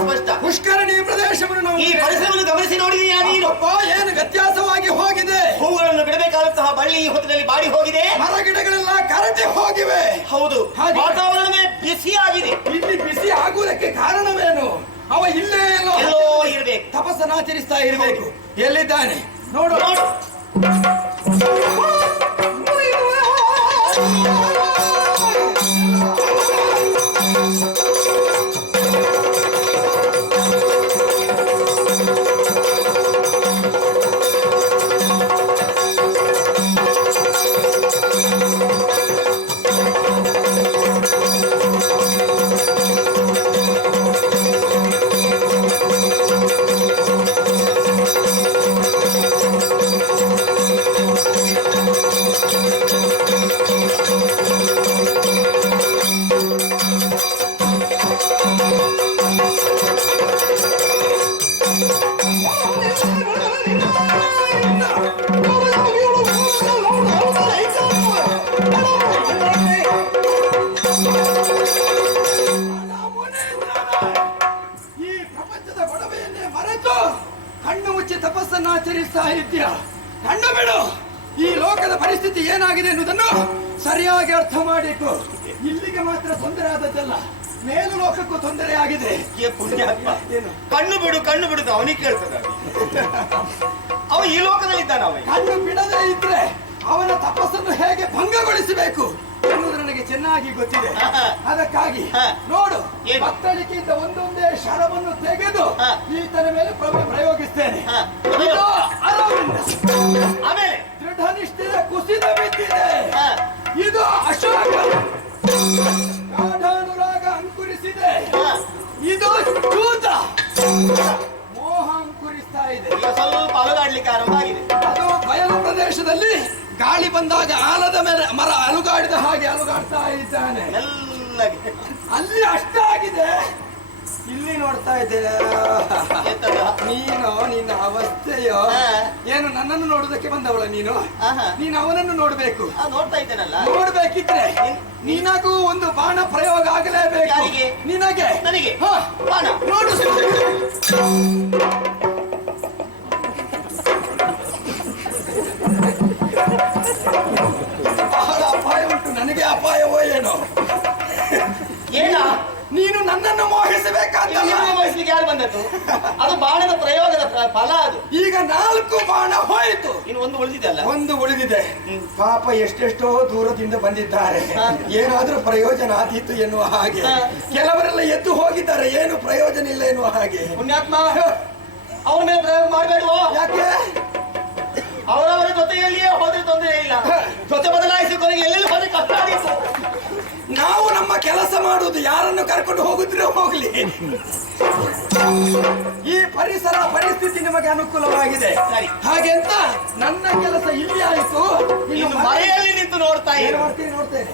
ಸ್ಪಷ್ಟ. ಪುಷ್ಕರಣಿ ಪ್ರದೇಶವನ್ನು ಈ ಪರಿಸರವನ್ನು ಗಮನಿಸಿ ನೋಡಿದೀಯಾ ನೀನು? ಏನು ವ್ಯತ್ಯಾಸವಾಗಿ ಹೋಗಿದೆ. ಹೂಗಳನ್ನು ಬಿಡಬೇಕಾದಂತಹ ಬಳ್ಳಿ ಈ ಹೊತ್ತಿನಲ್ಲಿ ಬಾಡಿ ಹೋಗಿದೆ, ಮರ ಗಿಡಗಳೆಲ್ಲ ಕರಟಿ ಹೋಗಿವೆ. ಹೌದು, ವಾತಾವರಣವೇ ಬಿಸಿಯಾಗಿದೆ. ಇಲ್ಲಿ ಬಿಸಿ ಆಗುವುದಕ್ಕೆ ಕಾರಣವೇನು? ಅವ ಇಲ್ಲೇ ಎಲ್ಲೋ ಇರಬೇಕು, ತಪಸ್ಸನ್ನಾಚರಿಸ್ತಾ ಇರಬೇಕು. ಎಲ್ಲಿದ್ದಾನೆ ನೋಡು. ಕಣ್ಣು ಮುಚ್ಚಿ ತಪಸ್ಸನ್ನಾಚರಿಸ್ತಾ ಇದ್ದೀಯ. ಕಣ್ಣು ಬಿಡು. ಈ ಲೋಕದ ಪರಿಸ್ಥಿತಿ ಏನಾಗಿದೆ ಎನ್ನುವುದನ್ನು ಸರಿಯಾಗಿ ಅರ್ಥ ಮಾಡಿಕೊ. ಇಲ್ಲಿಗೆ ಮಾತ್ರ ತೊಂದರೆ ಆದದ್ದಲ್ಲ, ಮೇಲು ಲೋಕಕ್ಕೂ ತೊಂದರೆ ಆಗಿದೆ. ಕಣ್ಣು ಬಿಡು ಕಣ್ಣು ಬಿಡುದು ಅವನಿಗೆ ಕೇಳ್ತದ? ಅವ ಈ ಲೋಕದಲ್ಲಿ ಇದ್ದಾನ. ಅವ ಕಣ್ಣು ಬಿಡದೇ ಇದ್ರೆ ಅವನ ತಪಸ್ಸನ್ನು ಹೇಗೆ ಭಂಗಗೊಳಿಸಬೇಕು ಎನ್ನುವುದು ನನಗೆ ಚೆನ್ನಾಗಿ ಗೊತ್ತಿದೆ. ಅದಕ್ಕಾಗಿ ನೋಡು, ಮಕ್ಕಳಿಗಿಂತ ಒಂದೊಂದೇ ಶರವನ್ನು ತೆಗೆದು ಈತನ ಮೇಲೆ ಪ್ರಯೋಗಿಸ್ತೇನೆ. ಆಮೇಲೆ ದೃಢ ನಿಷ್ಠೆಯ ಕುಸಿದ ಬಿದ್ದಿದೆ. ಇದು ಅಶೋಕ. ಗಾಢಾನುರಾಗ ಅಂಕುರಿಸಿದೆ. ಇದು ಚೂತ. ಮೋಹ ಅಂಕುರಿಸ್ತಾ ಇದೆ. ಸ್ವಲ್ಪ ಅಲುಗಾಡ್ಲಿಕ್ಕೆ ಆರಂಭ ಆಗಿದೆ. ಅದು ಬಯಲು ಪ್ರದೇಶದಲ್ಲಿ ಗಾಳಿ ಬಂದಾಗ ಆಲದ ಮೇಲೆ ಮರ ಅಲುಗಾಡಿದ ಹಾಗೆ ಅಲುಗಾಡ್ತಾ ಇದ್ದಾನೆ. ಅಲ್ಲಿ ಅಷ್ಟಾಗಿದೆ. ಇಲ್ಲಿ ನೋಡ್ತಾ ಇದ್ದೇನೆ ನೀನು. ನಿನ್ನ ಅವಸ್ಥೆಯೋ ಏನು? ನನ್ನನ್ನು ನೋಡುವುದಕ್ಕೆ ಬಂದವಳ ನೀನು? ನೀನು ಅವನನ್ನು ನೋಡ್ಬೇಕು. ನೋಡ್ತಾ ಇದ್ದೇನಲ್ಲ. ನೋಡ್ಬೇಕಿದ್ರೆ ನಿನಗೂ ಒಂದು ಬಾಣ ಪ್ರಯೋಗ ಆಗಲೇಬೇಕು. ನಿನಗೆ ನನಗೆ ಬಾಣ ನೋಡು. ಬಹಳ ಅಪಾಯ ಉಂಟು. ನನಗೆ ಅಪಾಯವೋ ಏನೋ? ಏನ? ನೀನು ನನ್ನನ್ನು ಮೋಹಿಸಬೇಕಾಗಿಲ್ಲ. ಯಾರು ಬಂದದ್ದು? ಅದು ಬಾಣದ ಪ್ರಯೋಗದ ಫಲ. ಅದು ಈಗ 4 ಬಾಣ ಹೋಯಿತು. ಇನ್ನು ಒಂದು ಉಳಿದಿದೆ ಅಲ್ಲ? ಒಂದು ಉಳಿದಿದೆ. ಪಾಪ ಎಷ್ಟೆಷ್ಟೋ ದೂರದಿಂದ ಬಂದಿದ್ದಾರೆ. ಏನಾದ್ರೂ ಪ್ರಯೋಜನ ಆದೀತು ಎನ್ನುವ ಹಾಗೆ. ಕೆಲವರೆಲ್ಲ ಎದ್ದು ಹೋಗಿದ್ದಾರೆ, ಏನು ಪ್ರಯೋಜನ ಇಲ್ಲ ಎನ್ನುವ ಹಾಗೆ. ಪುಣ್ಯಾತ್ಮ, ಅವನ ಮೇಲೆ ಪ್ರಯೋಗ ಮಾಡಬೇಡುವ. ಯಾಕೆ? ಅವರವರ ಜೊತೆಯಲ್ಲಿಯೇ ಹೋದ್ರೆ ತೊಂದರೆ ಇಲ್ಲ. ಜೊತೆ ಬದಲಾಯಿಸಿ ಕೊನೆಗೆ ಎಲ್ಲೆಲ್ಲಿ ಹೋದ್ರೆ ಕಷ್ಟ ಆದೀತು. ನಾವು ನಮ್ಮ ಕೆಲಸ ಮಾಡುವುದು, ಯಾರನ್ನು ಕರ್ಕೊಂಡು ಹೋಗುದ್ರೆ ಹೋಗ್ಲಿ. ಈ ಪರಿಸ್ಥಿತಿ ನಿಮಗೆ ಅನುಕೂಲವಾಗಿದೆ. ಹಾಗೆ ಅಂತ ನನ್ನ ಕೆಲಸ ಇಲ್ಲಿ ಆಯಿತು. ಇನ್ನು ಮರೆಯಲ್ಲಿ ನಿಂತು ನೋಡ್ತಾ ನೋಡ್ತೇನೆ.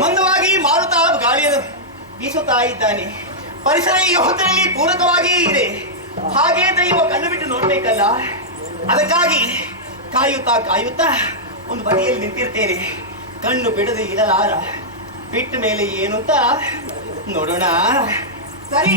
ಮಂದವಾಗಿ ಮಾರುತ ಗಾಳಿಯನ್ನು ಬೀಸುತ್ತಾ ಇದ್ದಾನೆ. ಪರಿಸರ ಈ ಹೊತ್ತಿನಲ್ಲಿ ಪೂರಕವಾಗಿಯೇ ಇದೆ. ಹಾಗೆ ದೈವ ಕಣ್ಣು ಬಿಟ್ಟು ನೋಡ್ಬೇಕಲ್ಲ, ಅದಕ್ಕಾಗಿ ಕಾಯುತ್ತಾ ಕಾಯುತ್ತಾ ಒಂದು ಬದಿಯಲ್ಲಿ ನಿಂತಿರ್ತೇನೆ. ಕಣ್ಣು ಬಿಡದೆ ಇರಲಾರ, ಬಿಟ್ಟ ಮೇಲೆ ಏನು ಅಂತ ನೋಡೋಣ. ಸರಿ.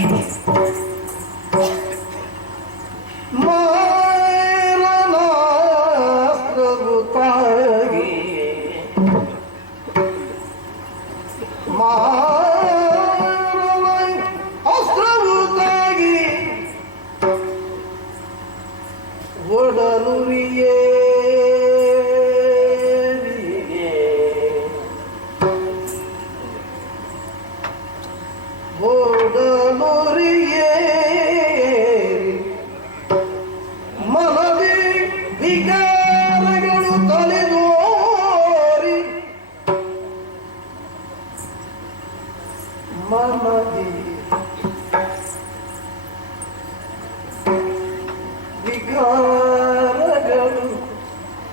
ವಿಕಾರಗಳು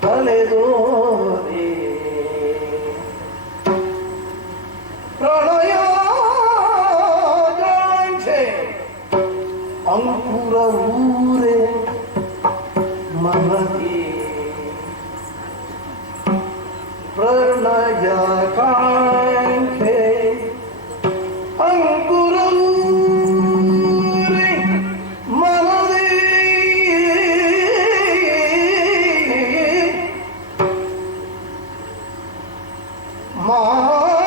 ತಲೆದೋರಿ ಪ್ರಣಯಾಕಾಂಕ್ಷೆ ಅಂಕುರ ಊರೇ ಮನದಿ ಪ್ರಣಯಾಕಾಂಕ್ಷೆ ಅಂಕುರ ಊರೇ ಮನದಿ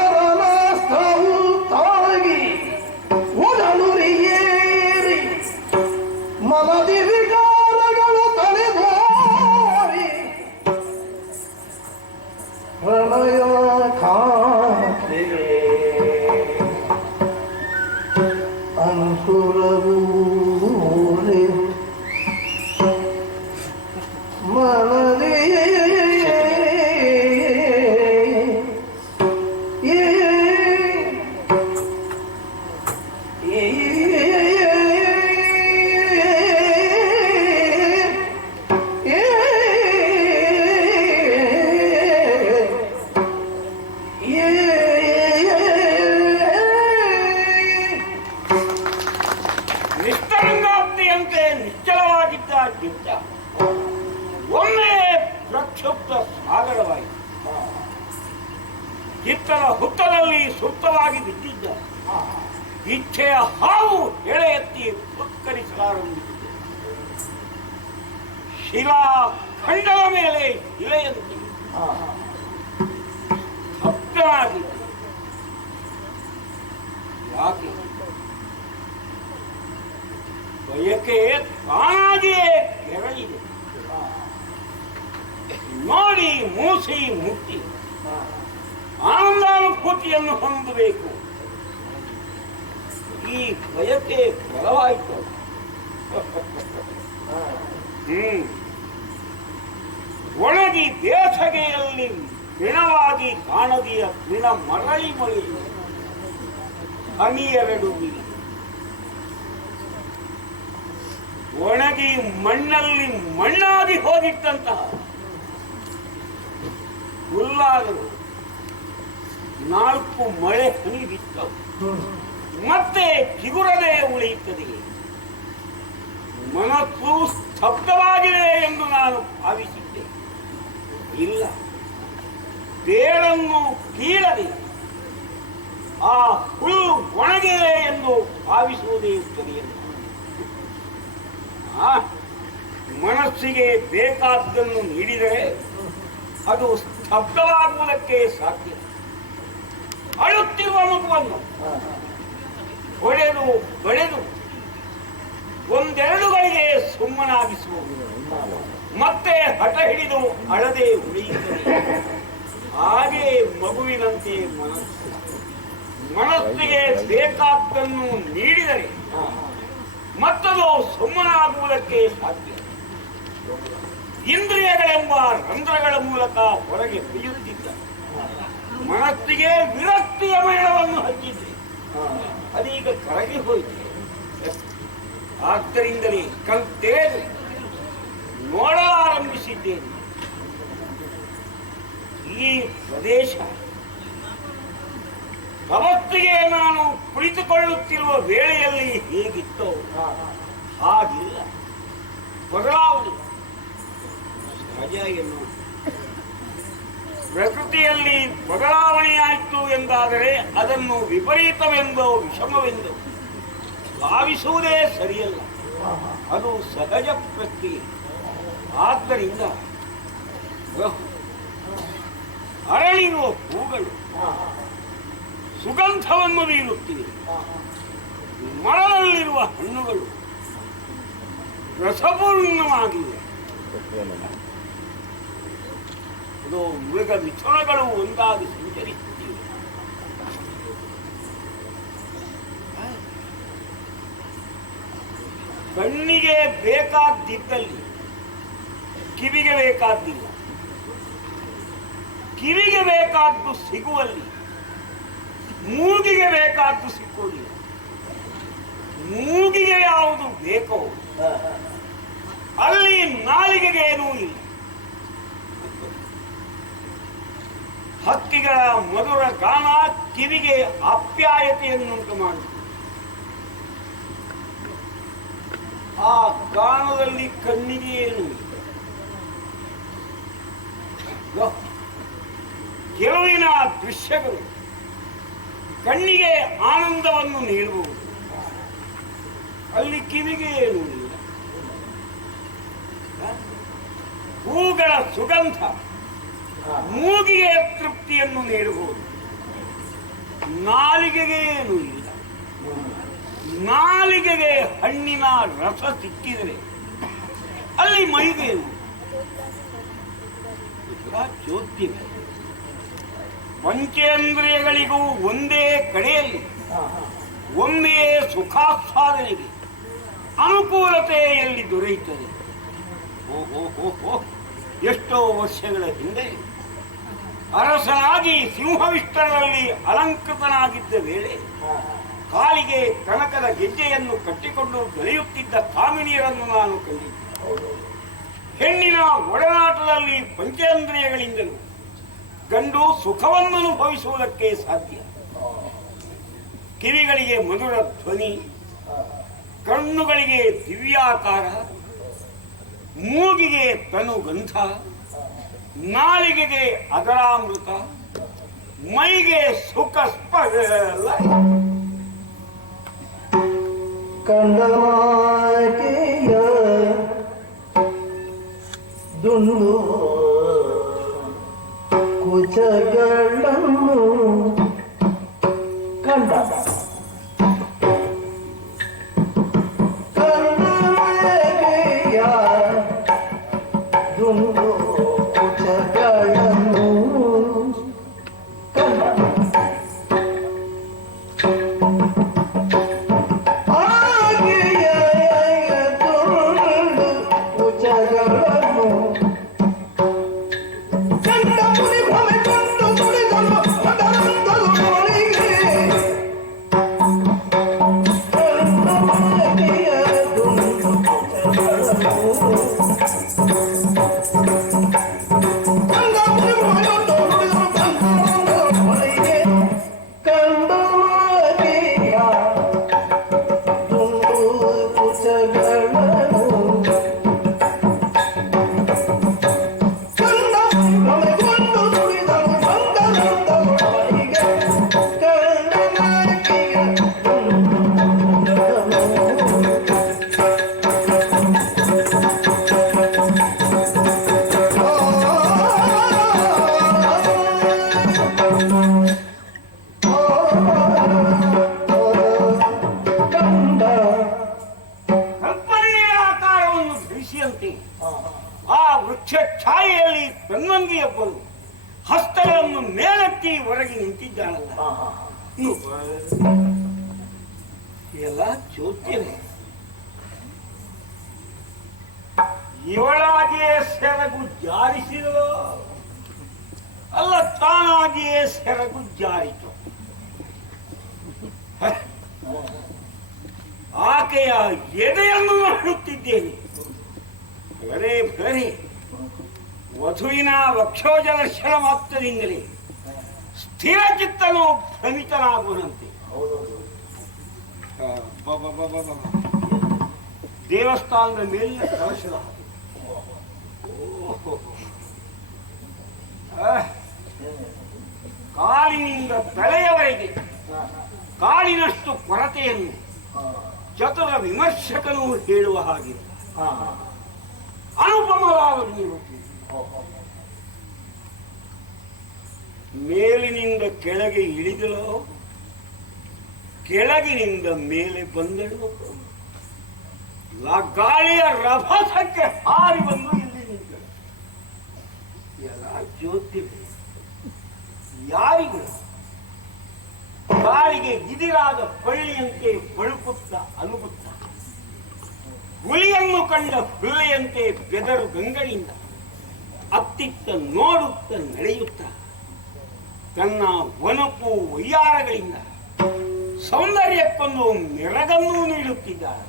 ಮಾರಣಸ್ಥವು ತಾಗಿ ಒಡಲುರಿಯೇರಿ ಮನದಿ ವಿಕಾರಗಳು ತಲೆದೋರಿ ಪ್ರಣಯ ಕಾಂಕ್ಷೆಗೆ ಅಂಕುರವೂರೆ ಮನದಿ ಸಂಕ್ಷಿಪ್ತ ಸಾಗರವಾಯಿತು. ಚಿತ್ತದ ಹುತ್ತದಲ್ಲಿ ಸುಪ್ತವಾಗಿ ಬಿದ್ದಿದ್ದ ಇಚ್ಛೆಯ ಹಾವು ಎಳೆ ಎತ್ತಿ ಪುತ್ಕರಿಸಲಾರಂಭಿಸಿದೆ. ಶಿಲಾ ಖಂಡದ ಮೇಲೆ ಇಳೆಯಂತೆ ಭಕ್ತನಾಗಿದೆ. ಯಾಕೆ? ಬಯಕೆ ತಾನಾಗಿಯೇ ಕೆರಳಿದೆ. ನೋಡಿ ಮೂಸಿ ಮುಟ್ಟಿ ಆನಂದಾನುಭೂತಿಯನ್ನು ಹೊಂದಬೇಕು. ಈ ಬಯಕೆ ಬಲವಾಯಿತು. ಒಣಗಿ ಬೇಸಗೆಯಲ್ಲಿ ಪಿಣವಾಗಿ ಕಾಣದಿಯ ಪಿಣ ಮರಳಿ ಮಳಿ ಹನಿಯೆರಡು ಬಿಳಿ ಒಣಗಿ ಮಣ್ಣಲ್ಲಿ ಮಣ್ಣಾಗಿ ಹೋಗಿದ್ದಂತಹ ಹುಲ್ಲಾದರು 4 ಮಳೆ ಹನಿ ಬಿತ್ತವು. ಮತ್ತೆ ಚಿಗುರದೆ ಉಳಿಯುತ್ತದೆ. ಮನಸ್ಸು ಸ್ತಬ್ಧವಾಗಿದೆ ಎಂದು ನಾನು ಭಾವಿಸಿದ್ದೆ. ಇಲ್ಲ, ಬೇರನ್ನು ಕೀಳದೆ ಆ ಹುಲ್ಲು ಒಣಗಿದೆ ಎಂದು ಭಾವಿಸುವುದೇ ಸರಿಯಲ್ಲ. ಮನಸ್ಸಿಗೆ ಬೇಕಾದ್ದನ್ನು ನೀಡಿದರೆ ಅದು ಸ್ತಬ್ಧವಾಗುವುದಕ್ಕೆ ಸಾಧ್ಯ. ಅಳುತ್ತಿರುವ ಮಗುವನ್ನು ಹೊಡೆದು ಬಳೆದು ಒಂದೆರಡುಗಳಿಗೆ ಸುಮ್ಮನಾಗಿಸುವುದು, ಮತ್ತೆ ಹಠ ಹಿಡಿದು ಅಳದೆ ಉಳಿಯುತ್ತದೆ. ಹಾಗೆ ಮಗುವಿನಂತೆ ಮನಸ್ಸಿಗೆ ಬೇಕಾದ್ದನ್ನು ನೀಡಿದರೆ ಮತ್ತದು ಸುಮ್ಮನಾಗುವುದಕ್ಕೆ ಸಾಧ್ಯ. ಇಂದ್ರಿಯಗಳೆಂಬ ರಂಧ್ರಗಳ ಮೂಲಕ ಹೊರಗೆ ಬೀಯುತ್ತಿದ್ದ ಮನಸ್ಸಿಗೆ ವಿರಕ್ತಿಯ ಮೇಳವನ್ನು ಹಚ್ಚಿದ್ದೆ. ಅದೀಗ ಕರಗಿ ಹೋಯಿತು. ಆದ್ದರಿಂದಲೇ ಕಲ್ತೆರೆದು ನೋಡಲಾರಂಭಿಸಿದ್ದೇನೆ. ಈ ಪ್ರದೇಶ ಅವತ್ತಿಗೆ ನಾನು ಕುಳಿತುಕೊಳ್ಳುತ್ತಿರುವ ವೇಳೆಯಲ್ಲಿ ಹೇಗಿತ್ತೋ ಹಾಗಿಲ್ಲ, ಬದಲಾವಣೆ ಸಹಜ ಎನ್ನುವ. ಪ್ರಕೃತಿಯಲ್ಲಿ ಬದಲಾವಣೆಯಾಯಿತು ಎಂದಾದರೆ ಅದನ್ನು ವಿಪರೀತವೆಂದೋ ವಿಷಮವೆಂದೋ ಭಾವಿಸುವುದೇ ಸರಿಯಲ್ಲ. ಅದು ಸಹಜ ಪ್ರಕ್ರಿಯೆ. ಆದ್ದರಿಂದ ಅರಳಿರುವ ಹೂಗಳು ಸುಗಂಧವನ್ನು ಬೀರುತ್ತಿವೆ. ಮರದಲ್ಲಿರುವ ಹಣ್ಣುಗಳು ರಸಪೂರ್ಣವಾಗಿವೆ. ಅದು ಮೃಗ ಮಿಥುನಗಳು ಒಂದಾಗಿ ಸಂಚರಿಸುತ್ತಿವೆ. ಕಣ್ಣಿಗೆ ಬೇಕಾದ್ದಿದ್ದಲ್ಲಿ ಕಿವಿಗೆ ಬೇಕಾದ್ದಿಲ್ಲ, ಕಿವಿಗೆ ಬೇಕಾದ್ದು ಸಿಗುವಲ್ಲಿ ಮೂಗಿಗೆ ಬೇಕಾದ್ದು ಸಿಕ್ಕುವುದಿಲ್ಲ. ಮೂಗಿಗೆ ಯಾವುದು ಬೇಕೋ ಅಲ್ಲಿ ನಾಲಿಗೆಗೆ ಏನೂ ಇಲ್ಲ. ಹಕ್ಕಿಗಳ ಮಧುರ ಗಾನ ಕಿವಿಗೆ ಆಪ್ಯಾಯತೆಯನ್ನುಂಟು ಮಾಡುತ್ತದೆ. ಆ ಗಾನದಲ್ಲಿ ಕಣ್ಣಿಗೆ ಏನು ಇಲ್ಲ. ಕೆಲವಿನ ದೃಶ್ಯಗಳು ಕಣ್ಣಿಗೆ ಆನಂದವನ್ನು ನೀಡುವುದು, ಅಲ್ಲಿ ಕಿವಿಗೆ ಏನೂ ಇಲ್ಲ. ಹೂಗಳ ಸುಗಂಧ ಮೂಗಿಗೆ ತೃಪ್ತಿಯನ್ನು ನೀಡಬಹುದು, ನಾಲಿಗೆಗೆ ಏನೂ ಇಲ್ಲ. ನಾಲಿಗೆಗೆ ಹಣ್ಣಿನ ರಸ ಸಿಕ್ಕಿದರೆ ಅಲ್ಲಿ ಮೈಗೇನು ಚೋದ್ಯ. ಪಂಚೇಂದ್ರಿಯಗಳಿಗೂ ಒಂದೇ ಕಡೆಯಲ್ಲಿ ಒಮ್ಮೆ ಸುಖಾಸ್ವಾದನೆಗೆ ಅನುಕೂಲತೆಯಲ್ಲಿ ದೊರೆಯುತ್ತದೆ. ಎಷ್ಟೋ ವರ್ಷಗಳ ಹಿಂದೆ ಅರಸನಾಗಿ ಸಿಂಹವಿಷ್ಟರದಲ್ಲಿ ಅಲಂಕೃತನಾಗಿದ್ದ ವೇಳೆ ಕಾಲಿಗೆ ಕನಕದ ಗೆಜ್ಜೆಯನ್ನು ಕಟ್ಟಿಕೊಂಡು ಬೆಳೆಯುತ್ತಿದ್ದ ಕಾಮಿನಿಯರನ್ನು ನಾನು ಕಂಡಿದ್ದೆ. ಹೆಣ್ಣಿನ ಒಡನಾಟದಲ್ಲಿ ಪಂಚೇಂದ್ರಿಯಗಳಿಂದಲೂ ಗಂಡು ಸುಖವನ್ನು ಅನುಭವಿಸುವುದಕ್ಕೆ ಸಾಧ್ಯ. ಕಿವಿಗಳಿಗೆ ಮಧುರ ಧ್ವನಿ, ಕಣ್ಣುಗಳಿಗೆ ದಿವ್ಯಾಕಾರ, ಮೂಗಿಗೆ ತನುಗಂಧ, ನಾಲಿಗೆಗೆ ಅದರಾಮೃತ, ಮೈಗೆ ಸುಖ ಸ್ಪಲ್ಲ. ಕಂಡಮಾಕೆಯ ದುಂಡು ಕುಚಗಳನ್ನು ಕಂಡ ಕಂಡಮಾಕೆಯ ದುಂಡು ಕುಚಗಳನ್ನು ಕಂಡ ಕಲ್ಪನೆಯ ಆಕಾರವನ್ನು ಧರಿಸಿದಂತೆ ಆ ವೃಕ್ಷ ಛಾಯೆಯಲ್ಲಿ ಬೆನ್ನಂಗಿಯೊಬ್ಬರು ಹಸ್ತಗಳನ್ನು ಮೇಲೆತ್ತಿ ಹೊರಗೆ ನಿಂತಿದ್ದಾಳಲ್ಲ. ಎಲ್ಲ ಚೋದ್ಯವೆ. ಇವಳಾಗಿಯೇ ಸೆರಗು ಜಾರಿಸಿದಳು, ಅಲ್ಲ ತಾನಾಗಿಯೇ ಸೆರಗು ಜಾರಿತು. ಆಕೆಯ ಎದೆಯನ್ನು ನೋಡುತ್ತಿದ್ದೇನೆ. ಬರೇ ಬರೇ ವಧುವಿನ ವಕ್ಷೋಜದರ್ಶನ ಮಾತ್ರದಿಂದಲೇ ಸ್ಥಿರ ಚಿತ್ತನು ಭ್ರಮಿತನಾಗುವಂತೆ. ದೇವಸ್ಥಾನದ ಮೇಲಿನ ಕಲಶದ ಕಾಲಿನಿಂದ ತಲೆಯವರೆಗೆ ಕಾಲಿನಷ್ಟು ಕೊರತೆಯನ್ನು ಚತುರ ವಿಮರ್ಶಕನು ಹೇಳುವ ಹಾಗೆ ಅನುಪಮವಾದ ನೀವು. ಮೇಲಿನಿಂದ ಕೆಳಗೆ ಇಳಿದಳು, ಕೆಳಗಿನಿಂದ ಮೇಲೆ ಬಂದಳು. ಗಾಳಿಯ ರಭಸಕ್ಕೆ ಹಾರಿ ಬಂದು ಇಲ್ಲಿ ನಿಂತಳು. ಎಲ್ಲ ಜ್ಯೋತಿವೆ. ಯಾರಿಗೂ ಗಾಳಿಗೆ ಗಿದಿರಾದ ಬಳ್ಳಿಯಂತೆ ಬಳುಕುತ್ತ ಅನುಗುತ್ತ, ಹುಲಿಯನ್ನು ಕಂಡ ಹುಲ್ಲೆಯಂತೆ ಬೆದರು ಗಂಗಳಿಂದ ಅತ್ತಿತ್ತ ನೋಡುತ್ತ ನಡೆಯುತ್ತ ತನ್ನ ವನಪು ವಯ್ಯಾರಗಳಿಂದ ಸೌಂದರ್ಯಕ್ಕೊಂದು ಮೆರಗನ್ನೂ ನೀಡುತ್ತಿದ್ದಾರೆ.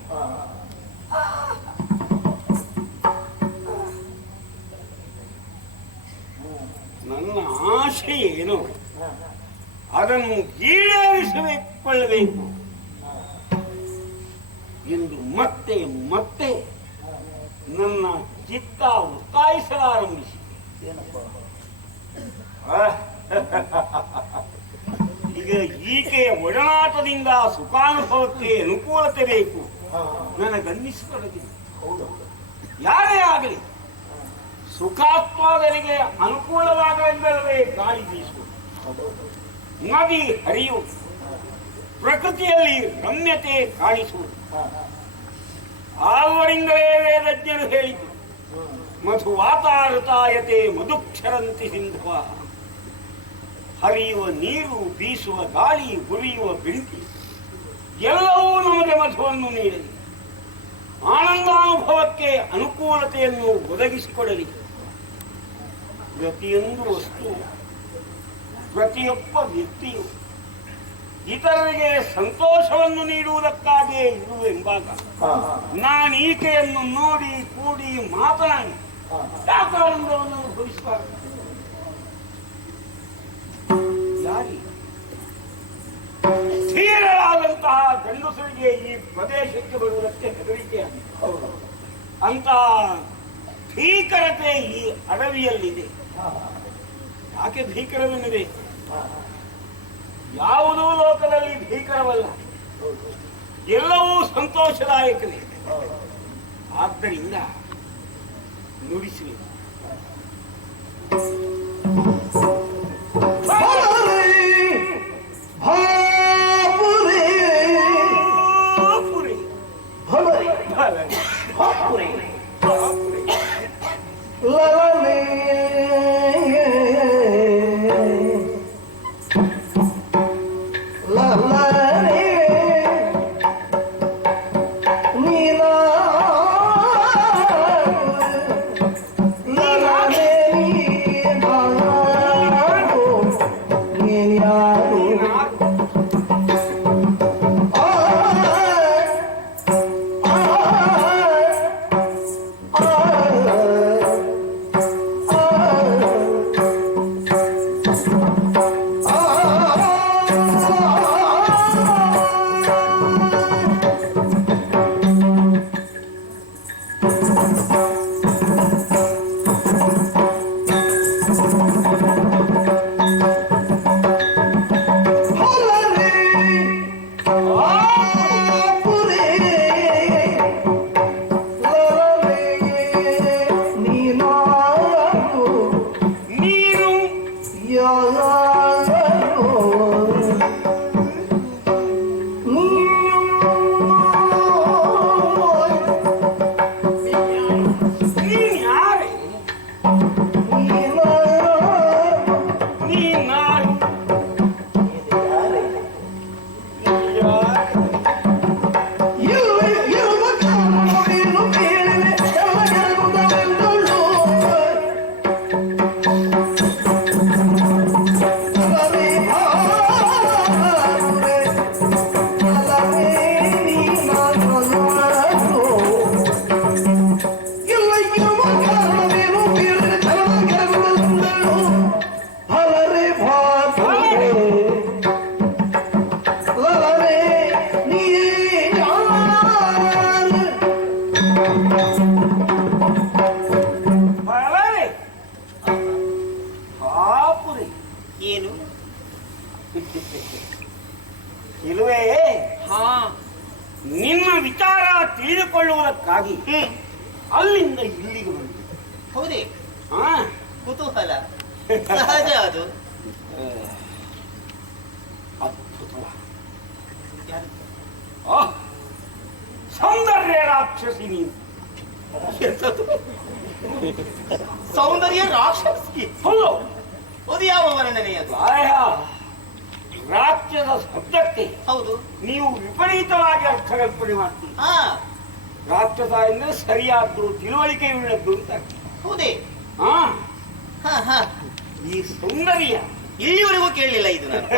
ನನ್ನ ಆಶೆ ಏನು, ಅದನ್ನು ಈಡೇರಿಸಿಕೊಳ್ಳಬೇಕು ಎಂದು ಮತ್ತೆ ಮತ್ತೆ ನನ್ನ ಚಿತ್ತ ಒತ್ತಾಯಿಸಲಾರಂಭಿಸಿದೆ. ಈಗ ಈಕೆಯ ಒಡನಾಟದಿಂದ ಸುಖಾನುಭವಕ್ಕೆ ಅನುಕೂಲತೆ ಬೇಕು ನನಗನ್ನಿಸತೊಡಗಿದೆ. ಯಾರೇ ಆಗಲಿ ಸುಖಾತ್ಮದರಿಗೆ ಅನುಕೂಲವಾಗಲೆಂದಲ್ಲವೇ ಗಾಳಿ ಬೀಸುವುದು, ನದಿ ಹರಿಯುವುದು, ಪ್ರಕೃತಿಯಲ್ಲಿ ರಮ್ಯತೆ ಕಾಣಿಸುವುದು. ಆದ್ದರಿಂದಲೇ ವೇದಜ್ಞರು ಹೇಳಿತು, ಮಧು ವಾತಾಋತಾಯತೆ ಮಧುಕ್ಷರಂತಿ ಸಿಂಧವ. ಹರಿಯುವ ನೀರು, ಬೀಸುವ ಗಾಳಿ, ಉರಿಯುವ ಬೆಂಕಿ ಎಲ್ಲವೂ ನಮಗೆ ಮಧುವನ್ನು ನೀಡಲಿ, ಆನಂದಾನುಭವಕ್ಕೆ ಅನುಕೂಲತೆಯನ್ನು ಒದಗಿಸಿಕೊಡಲಿ. ಪ್ರತಿಯೊಂದು ವಸ್ತು, ಪ್ರತಿಯೊಬ್ಬ ವ್ಯಕ್ತಿಯು ಇತರರಿಗೆ ಸಂತೋಷವನ್ನು ನೀಡುವುದಕ್ಕಾಗಿಯೇ ಇರುವೆಂಬಾಗ ನಾನು ಈಕೆಯನ್ನು ನೋಡಿ ಕೂಡಿ ಮಾತನಾಡಿ ಆನಂದವನ್ನು ಅನುಭವಿಸಬಾರದು. ಯಾರಿ ಧೀರರಾದಂತಹ ಗಂಡಸರಿಗೆ ಈ ಪ್ರದೇಶಕ್ಕೆ ಬರುವುದಕ್ಕೆ ಹೆದರಿಕೆ ಅಂತಹ ಭೀಕರತೆ ಈ ಅಡವಿಯಲ್ಲಿದೆ. ಯಾಕೆ ಭೀಕರವೆನ್ನದೆ? ಯಾವುದೂ ಲೋಕದಲ್ಲಿ ಭೀಕರವಲ್ಲ, ಎಲ್ಲವೂ ಸಂತೋಷದಾಯಕವೇ. ಆದ್ದರಿಂದ ನುಡಿಸುವೆ. ಇಲ್ಲವೇ? ನಿಮ್ಮ ವಿಚಾರ ತಿಳಿದುಕೊಳ್ಳುವುದಕ್ಕಾಗಿ ಅಲ್ಲಿಂದ ಇಲ್ಲಿಗೆ ಬಂದಿದೆ. ಹೌದೇ? ಕುತೂಹಲ ಸಹಜ ಅದು. ಅದ್ಭುತ. ಸೌಂದರ್ಯ ರಾಕ್ಷಸಿ ನೀನು. ಸೌಂದರ್ಯ ರಾಕ್ಷಸಿ? ಹೌದು. ಅದು ಯಾವ ವರ್ಣನೆ ಅದು? ರಾಜ್ಯದ ಶಬ್ದಕ್ಕೆ ಹೌದು ನೀವು ವಿಪರೀತವಾಗಿ ಅರ್ಥಕಲ್ಪನೆ ಮಾಡ್ತೀರಿ. ರಾಕ್ಷಸ ಎಂದ್ರೆ ಸರಿಯಾದ್ದು, ತಿಳುವಳಿಕೆಯುಳ್ಳದ್ದು ಅಂತ. ಹೌದೇ? ಈ ಸೌಂದರ್ಯ ಇಲ್ಲಿವರೆಗೂ ಕೇಳಲಿಲ್ಲ ಇದು ನಾನು.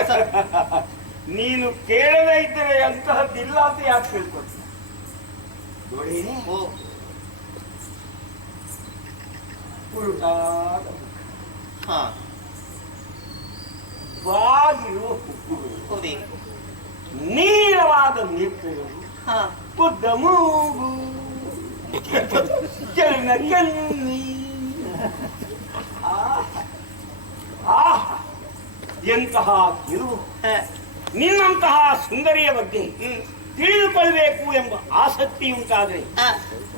ನೀನು ಕೇಳದೇ ಇದ್ದರೆ ಅಂತಹದ್ದಿಲ್ಲ ಅಂತ ಯಾಕೆ ತಿಳ್ಕೊಳ್ತೀನಿ ನೋಡಿ. ಬಾಗಿಲು ಹೌದೇ? ನೀಳವಾದ ನೇತ್ರಗಳು, ಉದ್ದ ಮೂಗು, ಕೆಳಗಿನ ಕಣ್ಣಿ. ಎಂತಹ ಗೆಲುವು! ನಿನ್ನಂತಹ ಸುಂದರಿಯ ಬಗ್ಗೆ ತಿಳಿದುಕೊಳ್ಳಬೇಕು ಎಂಬ ಆಸಕ್ತಿ ಉಂಟಾದ್ರೆ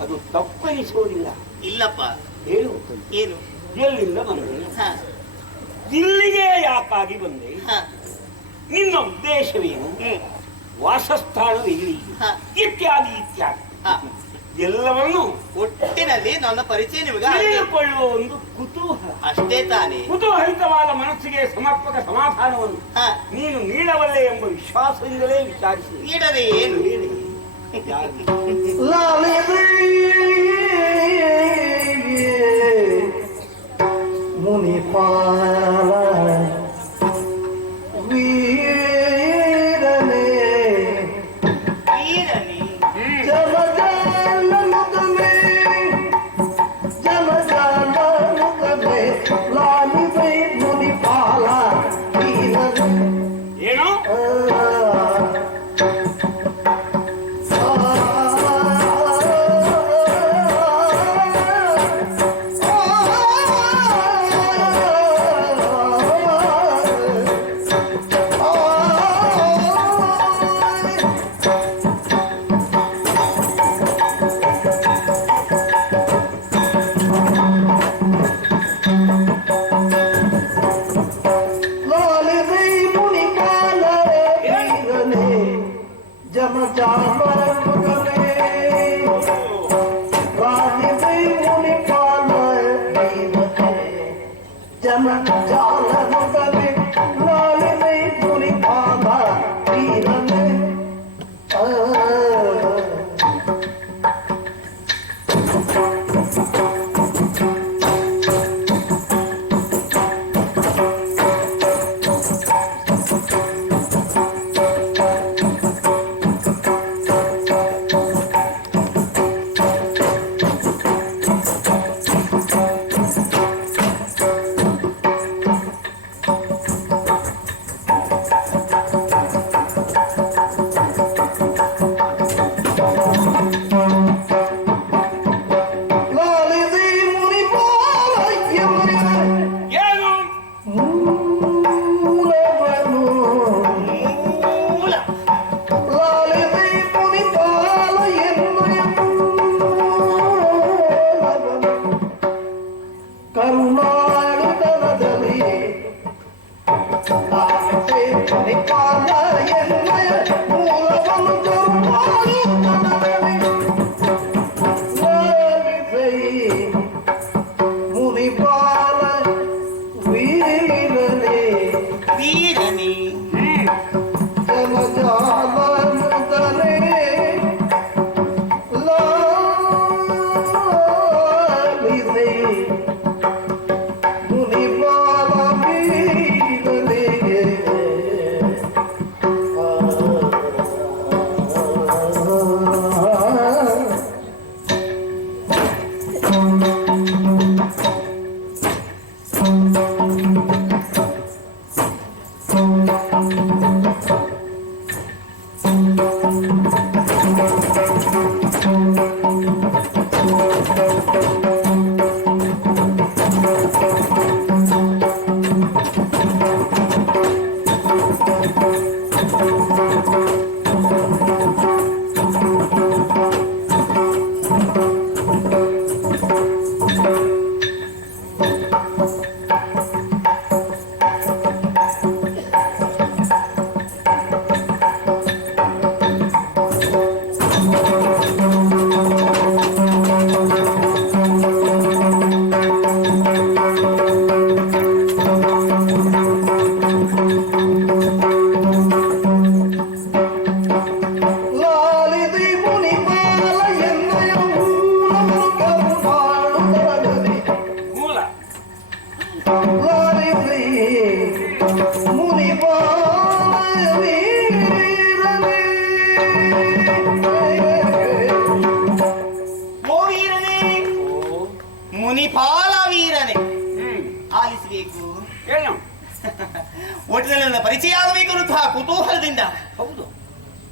ಅದು ತಪ್ಪೆನಿಸುವುದಿಲ್ಲ. ಇಲ್ಲಪ್ಪ. ಹೇಳು, ಏನು? ಎಲ್ಲಿಂದ ಬಂದೆ? ಇಲ್ಲಿಗೆ ಯಾಕಾಗಿ ಬಂದೆ? ನಿನ್ನ ಉದ್ದೇಶವೇನು? ವಾಸಸ್ಥಾನವು ಇಲ್ಲಿ, ಇತ್ಯಾದಿ ಇತ್ಯಾದಿ ಎಲ್ಲವನ್ನು ಒಟ್ಟಿನಲ್ಲಿ ನನ್ನ ಪರಿಚಯ ನಿಮಗೆ ತಿಳಿದುಕೊಳ್ಳುವ ಒಂದು ಕುತೂಹಲ. ಅಷ್ಟೇ ತಾನೇ. ಕುತೂಹಲಿತವಾದ ಮನಸ್ಸಿಗೆ ಸಮರ್ಪಕ ಸಮಾಧಾನವನ್ನು ನೀನು ನೀಡಬಲ್ಲೆ ಎಂಬ ವಿಶ್ವಾಸದಿಂದಲೇ ವಿಚಾರಿಸಿ. ನೀಡದೆ ಏನು ಹೇಳಿ? ಮುನಿಪಾಲ ವೀರನೇ ವೀರನೇ ಜಲಜಾಲನುಗಮೆ ಜಲಜಾಲನುಗಮೆ ಲಾಲಿಬೈ ಮುನಿಪಾಲ ವೀರನೇ. ಏನು? ಜಾಮರಮುಗನೇ ರಾಣಿಸೈ ಮುನಿಪಾಲ ವೀರನೇ ಜನ ಜಾಲಮುಗನೇ ರಾಣಿಸೈ ಮುನಿಪಾಲ ವೀರನೇ ಮುನಿಪಾಲ ವೀರನೇ ಆಲಿಸಬೇಕು. ಏನು ಒಟ್ಟಿನಲ್ಲಿ ನನ್ನ ಪರಿಚಯ ಆಗಬೇಕು ಅನ್ನುವಂತಹ ಕುತೂಹಲದಿಂದ ಹೌದು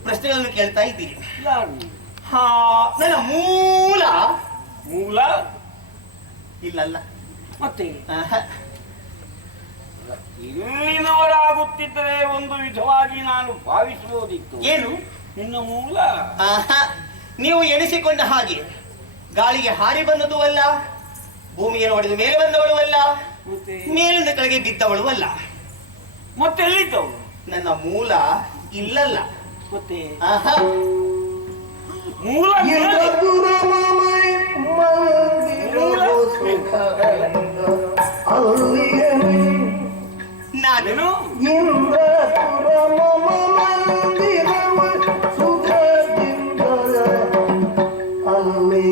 ಪ್ರಶ್ನೆಗಳನ್ನು ಕೇಳ್ತಾ ಇದ್ದೀರಿ. ಯಾರು? ನನ್ನ ಮೂಲ ಮೂಲ ಇಲ್ಲಲ್ಲ ಮತ್ತೆ ಇಲ್ಲಿನವರಾಗುತ್ತಿದ್ದರೆ ಒಂದು ವಿಧವಾಗಿ ನಾನು ಭಾವಿಸಬಹುದಿತ್ತು. ಏನು ನಿನ್ನ ಮೂಲ? ನೀವು ಎಣಿಸಿಕೊಂಡ ಹಾಗೆ ಗಾಳಿಗೆ ಹಾರಿ ಬಂದದ್ದು ಅಲ್ಲ, ಭೂಮಿಯನ್ನು ಹೊಡೆದು ಮೇಲೆ ಬಂದವಳು ಅಲ್ಲ, ಮೇಲಿಂದ ಕೆಳಗೆ ಬಿದ್ದವಳು ಅಲ್ಲ. ಮತ್ತೆಲ್ಲಿದ್ದವು? ನನ್ನ ಮೂಲ ಇಲ್ಲಲ್ಲ. ಮತ್ತೆ ಮೂಲ ನಾನೇನು ಸುಖದಿಂದ ಅಲ್ಲಿ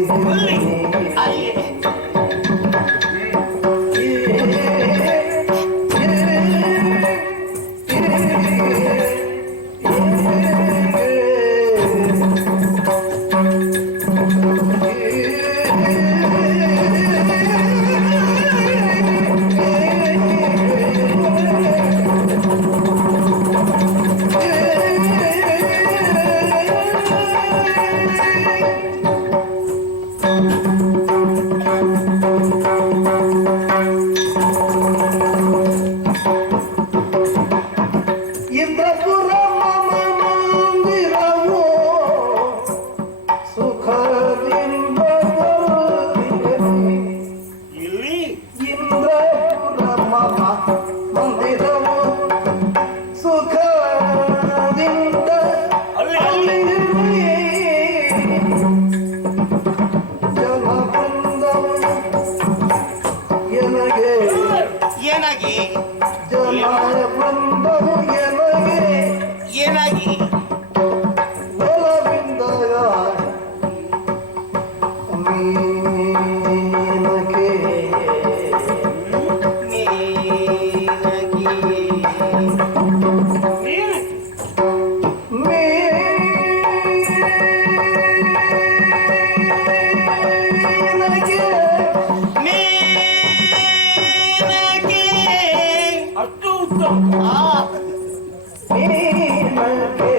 ಮೇನಕೆ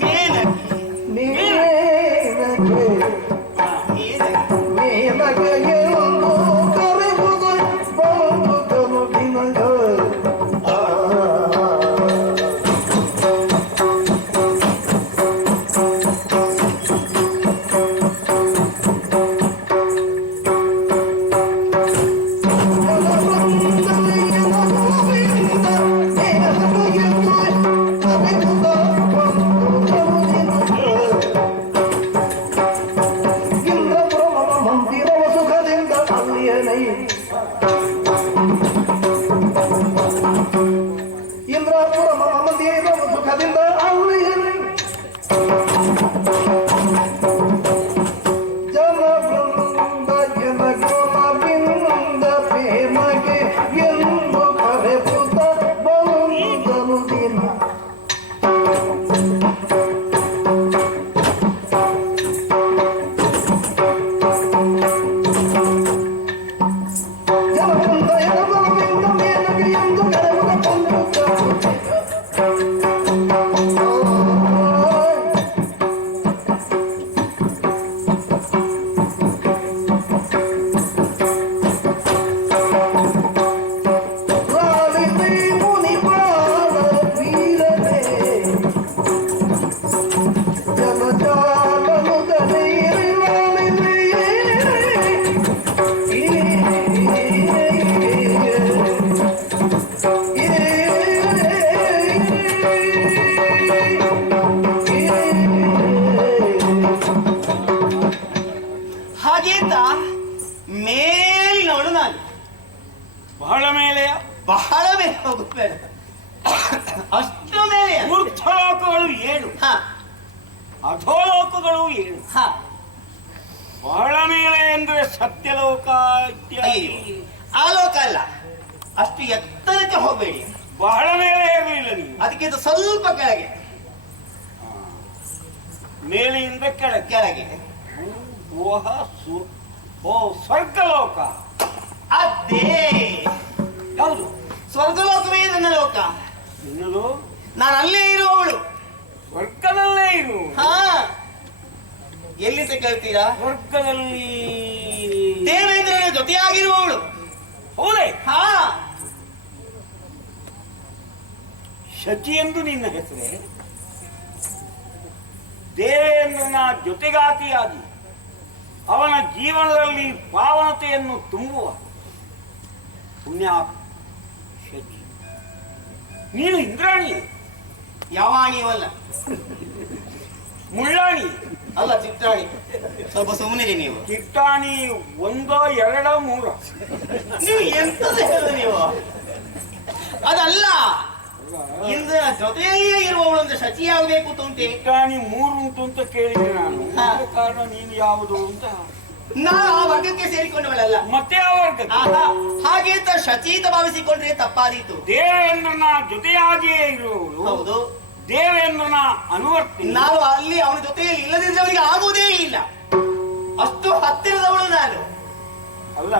ಮೇನಕೆ ಮೇನಕೆ ಮೇನಕೆ ಎಂದು ಕರೆಯುವುದು ಬಂದು ದಿನಗ ಮಂದಿರವ ಸುಖದಿಂದ ಅಲ್ಲಿಯನೈ ಇಂದ್ರಪುರ ಮಂದಿರವ ಸುಖದಿಂದ ಅಲ್ಲಿಯನೈ ಜನವೃಂದ ಜನಗುಣವಿಂದ ಪ್ರೇಮಗೆ ಎಂದು ಕರೆಪುತ ಬಂದನು ದಿನ ಜನವೃಂದ ಜನಗುಣವಿಂದ ಪ್ರೇಮಗೆ ಎಂದು ಕರೆಪುತ ಲಾಲಿತೆ ಮುನಿಪಾಲ ವೀರನೇ ಜನಜಾಲನು ತಡೆಯಿರಿ ಹಾಗೇಂತ ಮೇಲಿನವಳು ನಾನು. ಬಹಳ ಮೇಲೆಯ ಬಹಳ ಮೇಲೆ ಹೋಗುತ್ತೇನೆ, ಅಷ್ಟು ಮೇಲೆ. ಊರ್ಧ್ವಲೋಕಗಳು 7, ಹ ಅಧೋಲೋಕಗಳು 7. ಹ ಬಹಳ ಮೇಲೆ ಅಂದ್ರೆ ಸತ್ಯಲೋಕ ಇತ್ಯಾದಿ. ಅಯ್ಯೋ, ಆ ಲೋಕ ಅಲ್ಲ, ಅಷ್ಟು ಎತ್ತರಕ್ಕೆ ಹೋಗಬೇಡಿ. ಬಹಳ ಮೇಲೆ ಇರಲಿಲ್ಲ ನೀವು. ಅದಕ್ಕಿಂತ ಸ್ವಲ್ಪ ಕೆಳಗೆ ಮೇಲೆಯಿಂದ ಕೆಳಗೆ. ಕೆಳಗೆ ಓ ಸ್ವರ್ಗಲೋಕ. ಅದೇ ಯಾವುದು? ಸ್ವರ್ಗಲೋಕವೇ ನನ್ನ ಲೋಕ. ಇನ್ನದು ನಾನು ಅಲ್ಲೇ ಇರುವವಳು. ಸ್ವರ್ಗದಲ್ಲೇ ಇರು. ಹಾ, ಎಲ್ಲಿಂದ ಕೇಳ್ತೀರಾ? ಸ್ವರ್ಗದಲ್ಲಿ ದೇವೇಂದ್ರನ ಜೊತೆಯಾಗಿರುವವಳು. ಹೌದೇ? ಹಾ, ಶಚಿ ಎಂದು ನಿನ್ನ ಹೆಸರೇ. ದೇವೇಂದ್ರನ ಜೊತೆಗಾತಿಯಾಗಿ ಅವನ ಜೀವನದಲ್ಲಿ ಪಾವನತೆಯನ್ನು ತುಂಬುವ ಪುಣ್ಯ ಶಚಿ. ನೀನು ಇಂದ್ರಾಣಿ, ಯಾವಾಣಿಯವಲ್ಲ, ಮುಳ್ಳಾಣಿ ಅಲ್ಲ ಚಿತ್ರಾಣಿ. ಸ್ವಲ್ಪ ಸುಮ್ಮನಿರಿ ನೀವು. ಕಿಟ್ಟಾಣಿ 1, 2, 3. ನೀವು ಎಂತದ್ದು ಹೇಳಿದ್ರಿ ನೀವು? ಅದಲ್ಲ, ಇಂದ್ರನ ಜೊತೆಯಲ್ಲಿಯೇ ಇರುವವಳು ಅಂದ್ರೆ ಶಚಿಯಾಗಬೇಕು ಅಂತ ಉಂಟೆ. ಕಿಟ್ಟಾಣಿ 3 ಉಂಟು ಅಂತ ಕೇಳಿದೆ ನಾನು. ಹಾ. ಆದ ಕಾರಣ ನೀನು ಯಾವುದು ಅಂತ. ನಾನು ಆ ವರ್ಗಕ್ಕೆ ಸೇರಿಕೊಂಡವಳಲ್ಲ. ಮತ್ತೆ ಯಾವ ವರ್ಗ? ಆಹಾ, ಹಾಗೆ ಅಂತ ಶಚಿ ಅಂತ ಭಾವಿಸಿಕೊಂಡ್ರೆ ತಪ್ಪಾದೀತು. ದೇವೇಂದ್ರನ ಜೊತೆಯಾಗಿಯೇ ಇರುವವಳು. ಹೌದು, ದೇವೇಂದ್ರನ ಅನುವರ್ತಿ. ನಾವು ಅಲ್ಲಿ ಅವನ ಜೊತೆಯಲ್ಲಿ ಇಲ್ಲದಿದ್ರೆ ಅವನಿಗೆ ಆಗುವುದೇ ಇಲ್ಲ. ಅಷ್ಟು ಹತ್ತಿರದವಳು ನಾನು. ಅಲ್ಲ,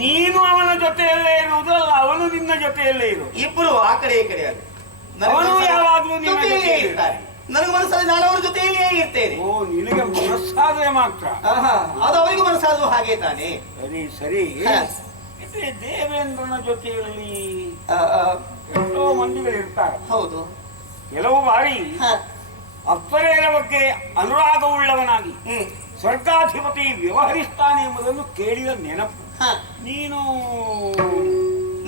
ನೀನು ಅವನ ಜೊತೆಯಲ್ಲೇ ಇರುವುದು ಅಲ್ಲ, ಅವನು ನಿನ್ನ ಜೊತೆಯಲ್ಲೇ ಇರು. ಇಬ್ಬರು ಆ ಕಡೆ ಈ ಕಡೆ. ಅವನು ಯಾವಾಗ್ಲೂ ನಿನ್ನ ಜೊತೆಯಲ್ಲೇ ಜೊತೆಯಲ್ಲೇ ಇರ್ತಾರೆ. ನನಗೆ ಮನಸ್ಸಾದ್ರೆ ನಾನು ಅವರ ಜೊತೆಯಲ್ಲಿಯೇ ಇರ್ತೇನೆ. ಓ, ನಿನಗೆ ಮನಸ್ಸಾದ್ರೆ ಮಾತ್ರ. ಆಹಾ, ಅದು ಅವರಿಗೂ ಮನಸ್ಸಾದ್ರು ಹಾಗೆ ತಾನೆ. ಸರಿ ಸರಿ. ಹಾ. ಮತ್ತೆ ದೇವೇಂದ್ರನ ಜೊತೆಯಲ್ಲಿ ಆ, ಆ, ಎಷ್ಟೋ ಮಂದಿಗಳು ಇರ್ತಾರೆ. ಹೌದು. ಕೆಲವು ಬಾರಿ ಹ, ಅಪ್ಸರೆಯರ ಬಗ್ಗೆ ಅನುರಾಗವುಳ್ಳವನಾಗಿ ಹ್ಮ್, ಸ್ವರ್ಗಾಧಿಪತಿ ವ್ಯವಹರಿಸ್ತಾನೆ ಎಂಬುದನ್ನು ಕೇಳಿದ ನೆನಪು. ಹ. ನೀನು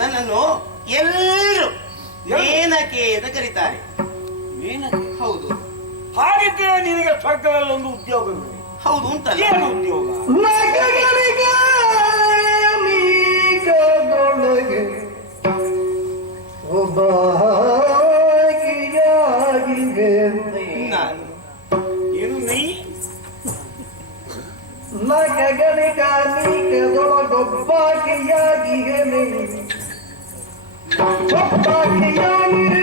ನನ್ನನ್ನು ಎಲ್ಲರೂ ಮೇನಕೆ ಅಂತ ಕರೀತಾರೆ. ಮೇನಕೆ. ಹೌದು ಹಾಗಿದ್ರೆ ನಿನಗೆ ಸ್ವರ್ಗದಲ್ಲಿ ಒಂದು ಉದ್ಯೋಗವಿದೆ. ಹೌದು ಉಂಟಲ್ಲ. ಏನು ಉದ್ಯೋಗ? ಮೀಗದೊಳಗೆ ಒಬ್ಬಾಗಿಯಾಗಿವೆ ನಾನು ಏನು ನೀ? ನಗಗಳಿಗ ನೀಗದೊಳಗೊಬ್ಬಾಗಿಯಾಗಿವೆ ಒಬ್ಬಾಗಿಯಾಗಿವೆ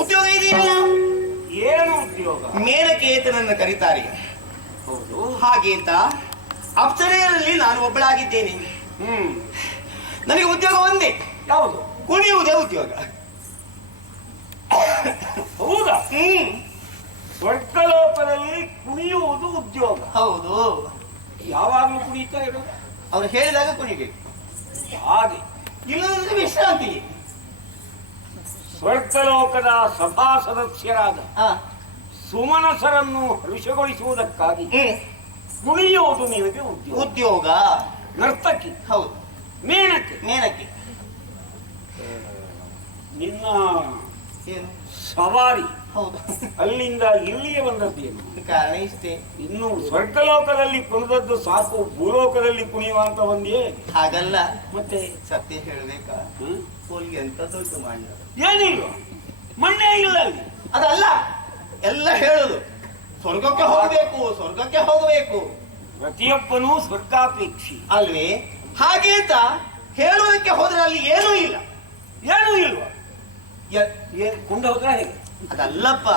ಉದ್ಯೋಗ ಇದೆಯಲ್ಲ, ಏನು ಉದ್ಯೋಗ? ಮೇನಕೇತನನ್ನು ಕರೀತಾರೆ. ಹೌದು. ಹಾಗೆ ಅಂತ ಅಪ್ಸರೆಯರಲ್ಲಿ ನಾನು ಒಬ್ಬಳಾಗಿದ್ದೇನೆ. ನನಗೆ ಉದ್ಯೋಗ ಒಂದೇ, ಯಾವುದು? ಕುಣಿಯುವುದೇ ಉದ್ಯೋಗ. ಹೌದಾ? ಸ್ವರ್ಗಲೋಕದಲ್ಲಿ ಕುಣಿಯುವುದು ಉದ್ಯೋಗ. ಹೌದು, ಯಾವಾಗಲೂ ಕುಣಿತಾ ಇರೋದು? ಅವ್ರು ಹೇಳಿದಾಗ ಕುಣಿಬೇಕು, ಹಾಗೆ. ಇಲ್ಲದಂದ್ರೆ ವಿಶ್ರಾಂತಿ. ಸ್ವರ್ಗಲೋಕದ ಸಭಾ ಸದಸ್ಯರಾದ ಹಾ. ಸುಮನಸರನ್ನು ಹರ್ಷಗೊಳಿಸುವುದಕ್ಕಾಗಿ ಕುಣಿಯುವುದು ನಿನಗೆ ಉದ್ಯೋಗ. ಉದ್ಯೋಗ. ನರ್ತಕಿ. ಹೌದು. ಮೇನಕ್ಕೆ. ಮೇನಕ್ಕೆ. ನಿನ್ನ ಏನು? ಸವಾರಿ ಹೌದು. ಅಲ್ಲಿಂದ ಇಲ್ಲಿಗೆ ಬಂದದ್ದೇನು? ಕಾರಣ ಇಷ್ಟೇ. ಇನ್ನು ಸ್ವರ್ಗಲೋಕದಲ್ಲಿ ಕುಣಿದದ್ದು ಸಾಕು, ಭೂಲೋಕದಲ್ಲಿ ಕುಣಿಯುವ ಅಂತ ಬಂದಿಯೇ? ಹಾಗಲ್ಲ. ಮತ್ತೆ ಸತ್ಯ ಹೇಳ್ಬೇಕಾ? ಹೋಗಿ ಎಂತದ್ದು ಮಾಡಿ ಏನಿಲ್ಲ, ಮಣ್ಣೇ ಇಲ್ಲ ಅಲ್ಲಿ. ಅದಲ್ಲ, ಎಲ್ಲ ಹೇಳುದು ಸ್ವರ್ಗಕ್ಕೆ ಹೋಗ್ಬೇಕು, ಸ್ವರ್ಗಕ್ಕೆ ಹೋಗಬೇಕು. ಪ್ರತಿಯೊಬ್ಬನೂ ಸ್ವರ್ಗಾಪೇಕ್ಷಿ ಅಲ್ವೇ? ಹಾಗೆ ಅಂತ ಹೇಳುವುದಕ್ಕೆ ಹೋದ್ರೆ ಅಲ್ಲಿ ಏನೂ ಇಲ್ಲ. ಏನೂ ಇಲ್ವಾ? ಕೊಂಡು ಹೋದ್ರೆ ಹೇಗೆ? ಅದಲ್ಲಪ್ಪ,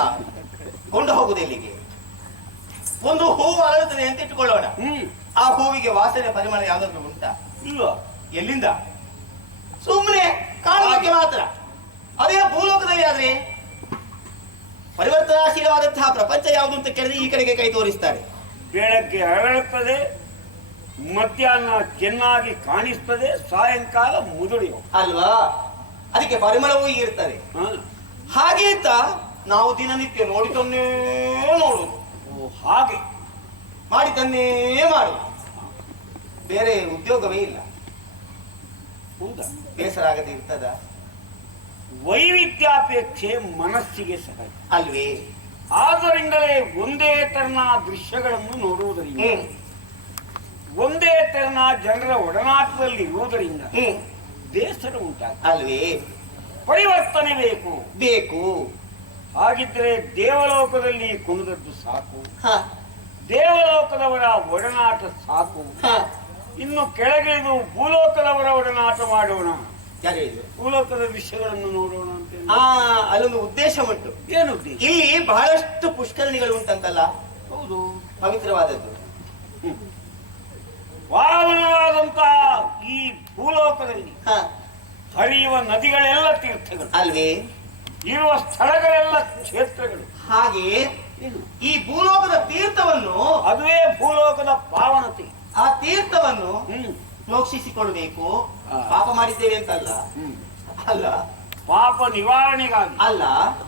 ಕೊಂಡು ಹೋಗುದು ಎಲ್ಲಿಗೆ? ಒಂದು ಹೂವು ಅರಳುತ್ತದೆ ಅಂತ ಇಟ್ಟುಕೊಳ್ಳೋಣ. ಆ ಹೂವಿಗೆ ವಾಸನೆ ಪರಿಮಳ ಯಾವ್ದಾದ್ರು ಉಂಟಾ? ಇಲ್ವಾ? ಎಲ್ಲಿಂದ? ಸುಮ್ಮನೆ ಕಾಣುವುದಕ್ಕೆ ಮಾತ್ರ. ಅದೇ ಭೂಲೋಕದಲ್ಲಿ ಆದ್ರೆ ಪರಿವರ್ತನಾಶೀಲವಾದಂತಹ ಪ್ರಪಂಚ ಯಾವುದು ಅಂತ ಕೇಳಿದ್ರೆ ಈ ಕಡೆಗೆ ಕೈ ತೋರಿಸ್ತಾರೆ. ಬೆಳಗ್ಗೆ ಅರಳುತ್ತದೆ, ಮಧ್ಯಾಹ್ನ ಚೆನ್ನಾಗಿ ಕಾಣಿಸ್ತದೆ, ಸಾಯಂಕಾಲ ಮುದುಡಿಯೋ ಅಲ್ವಾ? ಅದಕ್ಕೆ ಪರಿಮಳವೂ ಇರ್ತದೆ. ಹಾಗೆ ಅಂತ ನಾವು ದಿನನಿತ್ಯ ನೋಡಿತನ್ನೇ ನೋಡುದು, ಹಾಗೆ ಮಾಡಿತನ್ನೇ ಮಾಡುದು, ಬೇರೆ ಉದ್ಯೋಗವೇ ಇಲ್ಲ. ಹೌದಾ? ಬೇಸರ ಆಗದೆ ಇರ್ತದ? ವೈವಿಧ್ಯಾಪೇಕ್ಷೆ ಮನಸ್ಸಿಗೆ ಸಹಜ ಅಲ್ವೇ? ಆದ್ದರಿಂದಲೇ ಒಂದೇ ತೆರನ ದೃಶ್ಯಗಳನ್ನು ನೋಡುವುದರಿಂದ, ಒಂದೇ ತೆರನ ಜನರ ಒಡನಾಟದಲ್ಲಿ ಇರುವುದರಿಂದ ಬೇಸರ ಉಂಟಾಗ್ತದೆ. ಅಲ್ವೇ? ಪರಿವರ್ತನೆ ಬೇಕು. ಬೇಕು. ಹಾಗಿದ್ರೆ ದೇವಲೋಕದಲ್ಲಿ ಕುಣಿದದ್ದು ಸಾಕು, ಹ, ದೇವಲೋಕದವರ ಒಡನಾಟ ಸಾಕು. ಹ. ಇನ್ನು ಕೆಳಗಿಳಿದು ಭೂಲೋಕದವರ ಒಡನಾಟ ಮಾಡೋಣ, ಯಾರು ಹೇಳಿದ್ರು? ಭೂಲೋಕದ ವಿಷಯಗಳನ್ನು ನೋಡೋಣ ಅಂತ. ಅಲ್ಲೊಂದು ಉದ್ದೇಶ ಉಂಟು. ಏನು ಉದ್ದೇಶ? ಇಲ್ಲಿ ಬಹಳಷ್ಟು ಪುಷ್ಕರಣಿಗಳು ಉಂಟಂತಲ್ಲ? ಹೌದು, ಪವಿತ್ರವಾದದ್ದು. ಪಾವನವಾದಂತಹ ಈ ಭೂಲೋಕದಲ್ಲಿ ಹ, ಹರಿಯುವ ನದಿಗಳೆಲ್ಲ ತೀರ್ಥಗಳು, ಅಲ್ವೇ? ಇರುವ ಸ್ಥಳಗಳೆಲ್ಲ ಕ್ಷೇತ್ರಗಳು. ಹಾಗೆ ಈ ಭೂಲೋಕದ ತೀರ್ಥವನ್ನು, ಅದುವೇ ಭೂಲೋಕದ ಪಾವನತೆ. ಆ ತೀರ್ಥವನ್ನು ಪ್ರೋಕ್ಷಿಸಿಕೊಳ್ಬೇಕು. ಪಾಪ ಮಾಡಿದ್ದೇವೆ ಅಂತಲ್ಲ, ಅಲ್ಲ, ಪಾಪ ನಿವಾರಣೆಗಾಗಿ ಅಲ್ಲ,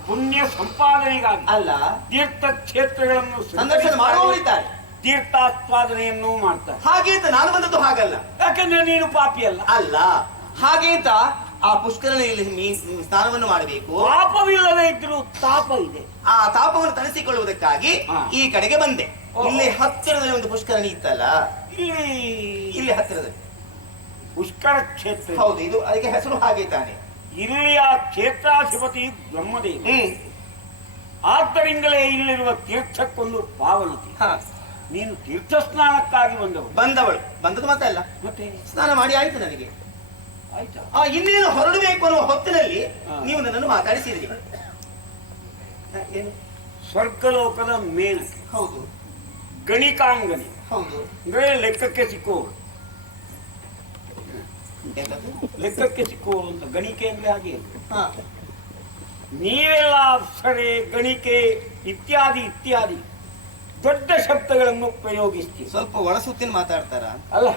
ಪುಣ್ಯ ಸಂಪಾದನೆಗಾಗಿ ಅಲ್ಲ, ತೀರ್ಥ ಕ್ಷೇತ್ರಗಳನ್ನು ಸಂದರ್ಶನ ಮಾಡುವವರಿದ್ದಾರೆ, ತೀರ್ಥಾಸ್ವಾದನೆಯನ್ನು ಮಾಡ್ತಾರೆ. ಹಾಗೆ ಅಂತ ನಾನು ಬಂದದ್ದು ಹಾಗಲ್ಲ. ಯಾಕಂದ್ರೆ ನೀನು ಪಾಪಿ ಅಲ್ಲ. ಅಲ್ಲ, ಹಾಗೆ ಅಂತ ಆ ಪುಷ್ಕರಣಿಯಲ್ಲಿ ಸ್ನಾನವನ್ನು ಮಾಡಬೇಕು. ಪಾಪವಿಲ್ಲದೆ ಇದ್ರೂ ತಾಪ ಇದೆ. ಆ ತಾಪವನ್ನು ತಣಿಸಿಕೊಳ್ಳುವುದಕ್ಕಾಗಿ ಈ ಕಡೆಗೆ ಬಂದೆ. ಇಲ್ಲಿ ಹತ್ತಿರದಲ್ಲಿ ಒಂದು ಪುಷ್ಕರಣಿ ಇತ್ತಲ್ಲ, ಇಲ್ಲಿ ಹತ್ತಿರದಲ್ಲಿ ಪುಷ್ಕರ ಕ್ಷೇತ್ರ. ಹೌದು, ಇದು ಅದಕ್ಕೆ ಹೆಸರು ಹಾಗೆ ತಾನೆ. ಇಲ್ಲಿಯ ಕ್ಷೇತ್ರಾಧಿಪತಿ ಬ್ರಹ್ಮದೇವ. ಆದ್ದರಿಂದಲೇ ಇಲ್ಲಿರುವ ತೀರ್ಥಕ್ಕೊಂದು ಪಾವನತೆ. ನೀನು ತೀರ್ಥ ಸ್ನಾನಕ್ಕಾಗಿ ಬಂದವಳು ಬಂದದ್ದು ಮತ್ತೆ ಅಲ್ಲ, ಮತ್ತೆ ಸ್ನಾನ ಮಾಡಿ ಆಯ್ತು ನನಗೆ. ಆಯ್ತಾ? ಇನ್ನೇನು ಹೊರಡಬೇಕು ಅನ್ನುವ ಹೊತ್ತಿನಲ್ಲಿ ನೀವು ನನ್ನನ್ನು ಮಾತಾಡಿಸಿದ್ರಿ. ಏನು? ಸ್ವರ್ಗಲೋಕದ ಮೇನಕೆ. ಹೌದು. ಗಣಿಕಾಂಗನೆ. ಹೌದು. ಅಂದ್ರೆ ಲೆಕ್ಕಕ್ಕೆ ಸಿಕ್ಕುವವರು. ಲೆಕ್ಕಕ್ಕೆ ಸಿಕ್ಕುವವರು ಅಂತ ಗಣಿಕೆ ಅಂದ್ರೆ ಹಾಗೆ. ನೀವೆಲ್ಲ ಅಪ್ಸರೆ, ಗಣಿಕೆ ಇತ್ಯಾದಿ ಇತ್ಯಾದಿ ದೊಡ್ಡ ಶಬ್ದಗಳನ್ನು ಪ್ರಯೋಗಿಸ್ತೀವಿ. ಸ್ವಲ್ಪ ಒಳಸುತ್ತಿನ ಮಾತಾಡ್ತಾರ ಅಲ್ಲ,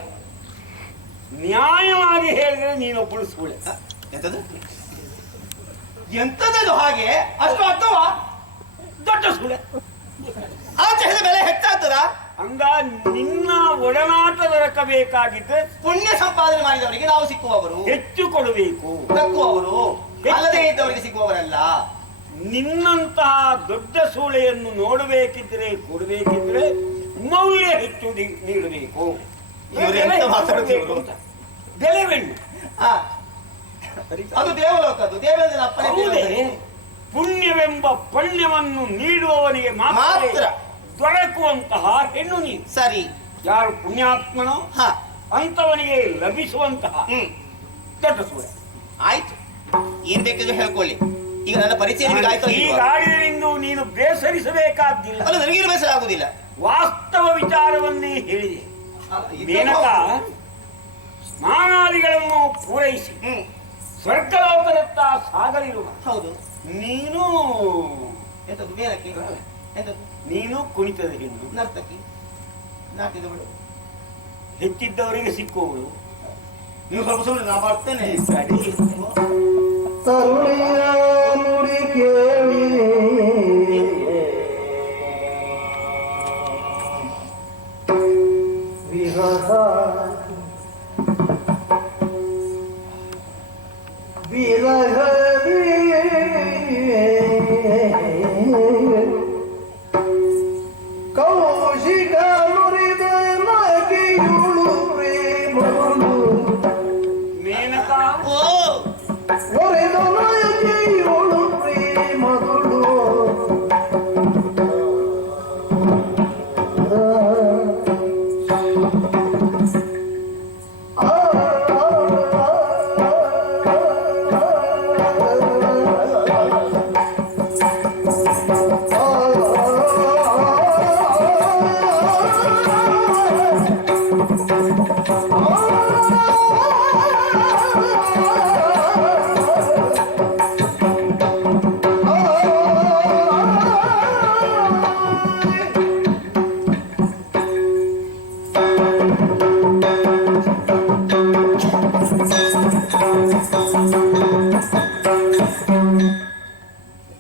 ನ್ಯಾಯವಾಗಿ ಹೇಳಿದ್ರೆ ನೀನೊಬ್ಬಳು ಸುಳ್ಳೆ. ಎಂತದು ಎಂತದದು ಹಾಗೆ ಅಷ್ಟು ಅರ್ಥವ ದೊಡ್ಡ ಸುಳ್ಳೆ. ಆಚೆ ಹೇಳಿದ ಬೆಲೆ ಹೆಚ್ಚಾಗ್ತದ? ಹಂಗ ನಿನ್ನ ಒಡನಾಟ ದೊರಕಬೇಕಾಗಿದ್ರೆ ಪುಣ್ಯ ಸಂಪಾದನೆ ಮಾಡಿದವರಿಗೆ ನಾವು ಸಿಕ್ಕುವವರು, ಹೆಚ್ಚು ಕೊಡಬೇಕು. ತಕ್ಕುವವರು ಅಲ್ಲದೆ ಇದ್ದವರಿಗೆ ಸಿಕ್ಕುವವರಲ್ಲ. ನಿನ್ನಂತಹ ದೊಡ್ಡ ಸೂಳೆಯನ್ನು ನೋಡಬೇಕಿದ್ರೆ ಕೊಡಬೇಕಿದ್ರೆ ಮೌಲ್ಯ ಹೆಚ್ಚು ನೀಡಬೇಕು. ಇವರು ಎಂತ ಮಾತಾಡ್ತಿದ್ರು? ಬೆಲೆವೆಣ್ಣು ಆ, ಅದು ದೇವಲೋಕದ್ದು, ದೇವೇಂದ್ರ ಅಪ್ಪನೇ ಹೌದೇ? ದೇವಲೋಕ. ಪುಣ್ಯವೆಂಬ ಪುಣ್ಯವನ್ನು ನೀಡುವವನಿಗೆ ಮಾತ್ರ ದೊರಕುವಂತಹ ಹೆಣ್ಣು ನೀನು. ಸರಿ. ಯಾರು ಪುಣ್ಯಾತ್ಮನೋ ಹ ಅಂತವನಿಗೆ ಲಭಿಸುವಂತಹ ದೊಡ್ಡ ಸೂಳೆ. ಆಯ್ತು, ಏನ್ ಬೇಕಾದ್ರೂ ಹೇಳ್ಕೊಳ್ಳಿ. ಈಗ ನನ್ನ ಪರಿಚಯ ನಿಮಗೆ ಆಯ್ತು. ಈ ಗಾಳಿಯಿಂದ ನೀನು ಬೇಸರಿಸಬೇಕಾದ್ದಿಲ್ಲ. ಅಲ್ಲ, ನನಗೇನು ಬೇಸರ ಆಗುದಿಲ್ಲ. ವಾಸ್ತವ ವಿಚಾರವನ್ನೇ ಹೇಳಿದೆ. ಮೇನಕ ಸ್ನಾನಾದಿಗಳನ್ನು ಪೂರೈಸಿ ಸ್ವರ್ಗಲೋಕದತ್ತ ಸಾಗಲಿರುವ ಹೌದು. ನೀನು ಎಂತದ್ದು ಮೇಲಕ್ಕೆ? ಎಂತದ್ದು? ನೀನು ಕುಣಿತದ ಹೆಣ್ಣು, ನರ್ತಕಿ, ನಾಟ್ಯದವಳು. ಹೆಚ್ಚಿದ್ದವರಿಗೆ ಸಿಕ್ಕುವಳು. ನೀವು ಸ್ವಲ್ಪ ಸುಮ್ಮನೆ, ನಾ ಬರ್ತೇನೆ. ತರುಣಿಯ ನುಡಿ ಕೇಳಿ ವಿರಹ ವಿರಹವೇ ಕೌಶಿಕ ಮುರಿದ ನಗೆಯುಳು ಪ್ರೇಮಗಳು ಮೇನಕ ಓ, ಒರೆದ ನಗೆಯುಳು ಪ್ರೇಮಗಳು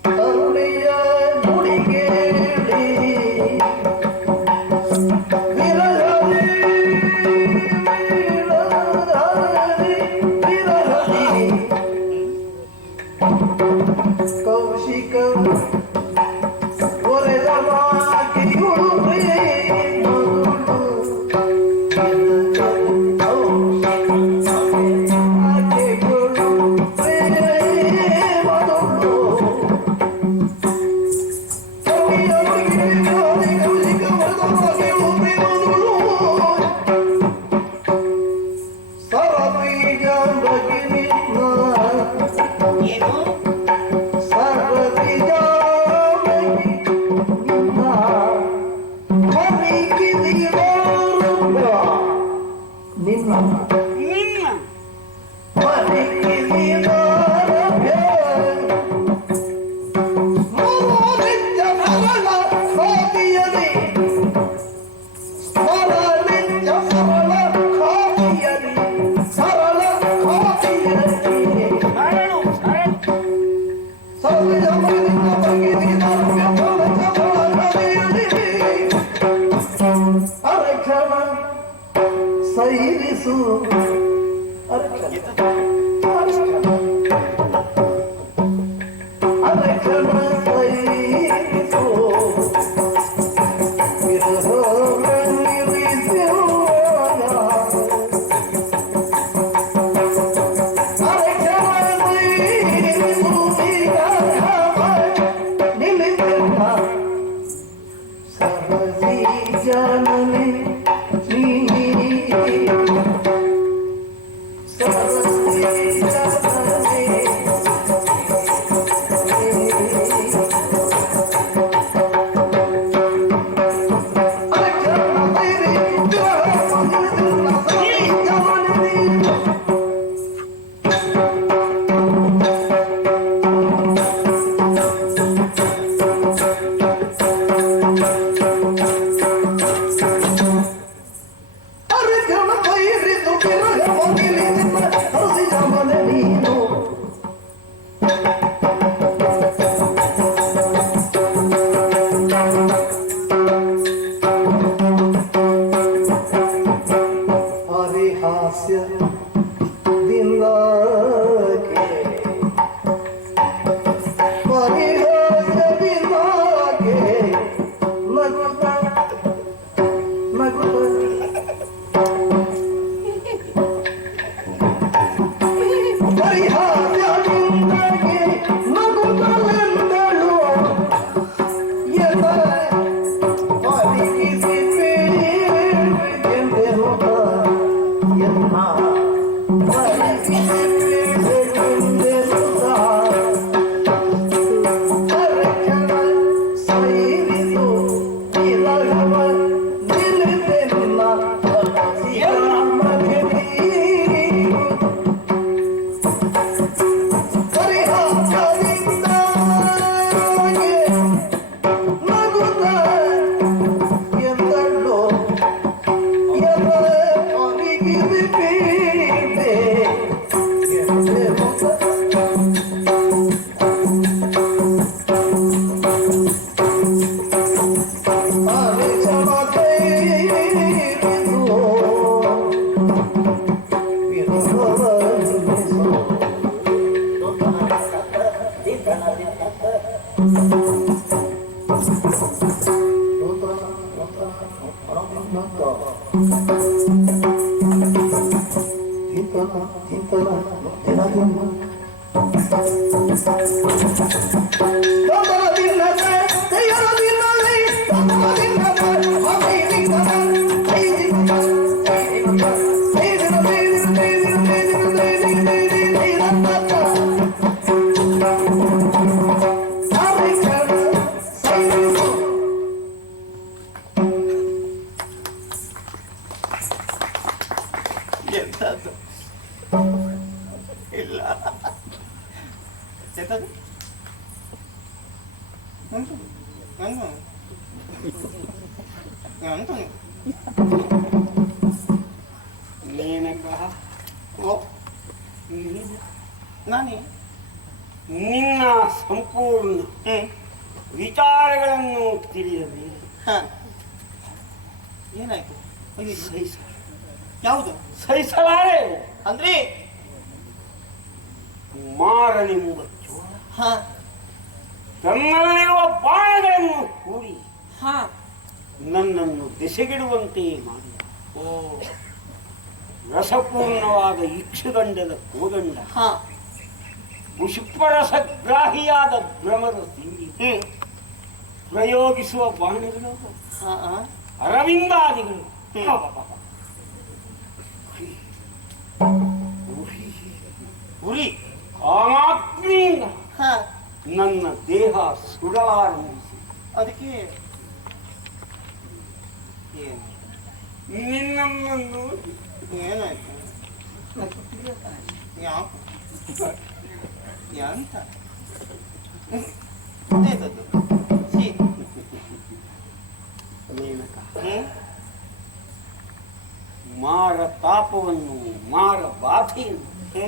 ತರುಣಿಯ ನುಡಿ ಕೇಳಿ ವಿರಹವೇ ವಿರಹವೇ ಕೌಶಿಕ ಒರೆದ ಮಾತಿಯುಳು ಏನು? ಸರ್ವೀಜ ಎಂತದ್ದು ಇಲ್ಲ ಎಂತದ್ದು ಮೇನಕ ಓ ನಾನೇ ನಿನ್ನ ಸಂಪೂರ್ಣ ವಿಚಾರಗಳನ್ನು ತಿಳಿಯಬೇಕು. ಹ ಏನಾಯ್ತು ಸಹಿಸ ಯಾವುದು ಸಹಿಸಲಾರೆ ಅಂದ್ರೆ ಮಾರನೆಂಬ ಚೋರ ಹ ತನ್ನಲ್ಲಿರುವ ಬಾಣಗಳನ್ನು ಕೂಡಿ ಹ ನನ್ನನ್ನು ದೆಸೆಗಿಡುವಂತೆ ಮಾಡಿ ಓ ರಸಪೂರ್ಣವಾದ ಇಕ್ಷುದಂಡದ ಕೋದಂಡ ಹ ಪುಷ್ಪರಸಗ್ರಾಹಿಯಾದ ಭ್ರಮದ ಸಿಂಗಿ ಪ್ರಯೋಗಿಸುವ ಬಾಣಗಳು ಹ ಅರವಿಂದಾದಿಗಳು ಉರಿ ಕಾಮಾಗ್ನಿಯಿಂದ ಹ ನನ್ನ ದೇಹ ಸುಡಲಾರಂಭಿಸಿ ಅದಕ್ಕೆ ಏನು ನಿನ್ನನ್ನು ನೋಡಿ ಏನಾಯ್ತು ಯಾವ ಎಂತ ಎಂತದ್ದು ಸಿ ಮೇನಕ ಮಾರ ತಾಪವನ್ನು ಮಾರ ಬಾಧೆಯನ್ನು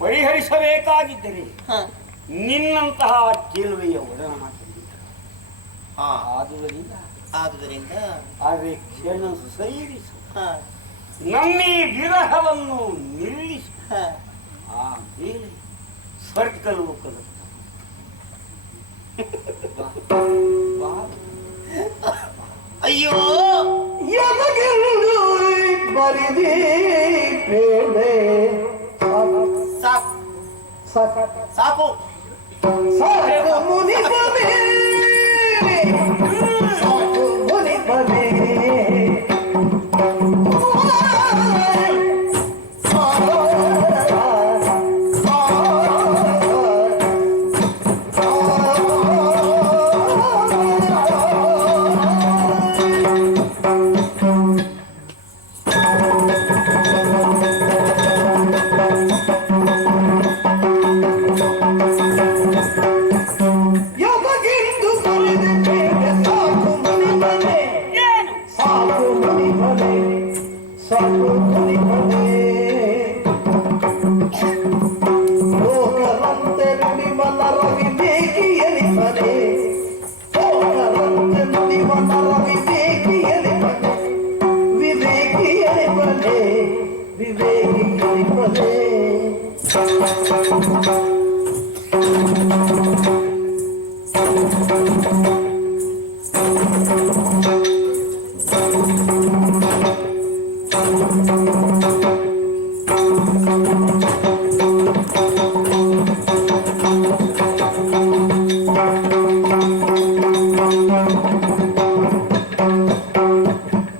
ಪರಿಹರಿಸಬೇಕಾಗಿದ್ದರೆ ಹ ನಿನ್ನಂತಹ ಚೆಲುವೆಯ ಒಡನಾಟ ಹಾ ಆದುದರಿಂದ ಆದುದರಿಂದ ಅರೆ ಕ್ಷಣ ಸೈರಿಸು ಹ ನಮ್ಮೀ ವಿರಹವನ್ನು ನಿಲ್ಲಿಸು. ಹ ಆ ಮೇಲೆ ಸ್ವರ್ಗಲೋಕದ ಅಯ್ಯೋ ಎದಗೆಂದು ಬರಿದಿ ಪ್ರೇಮೆ ಸಾಕು ಸಾಕು ಸಾಕು ಸಾಕು ಮುನಿಪನೆ ಸಾಕು ಮುನಿಪನೆ ಎದಗೆಂದು ಬರಿದಿ ಪ್ರೇಮೆ ಸಾಕು ಮುನಿಪನೆ ಏನು ಸಾಕು ಮುನಿಪನೆ ಸಾಕು ಮುನಿಪನೆ ಲೋಕರಂತೆ ನುಡಿಮನ ರವಿ ಬೇಕಿಯಲಿ ಮನೆ ಲೋಕರಂತೆ ನುಡಿಮನ ರವಿ ಬೇಕಿಯಲಿ ಮನೆ ವಿವೇಕಿಯಲಿ ಮನೆ ವಿವೇಕಿಯಲಿ ಮನೆ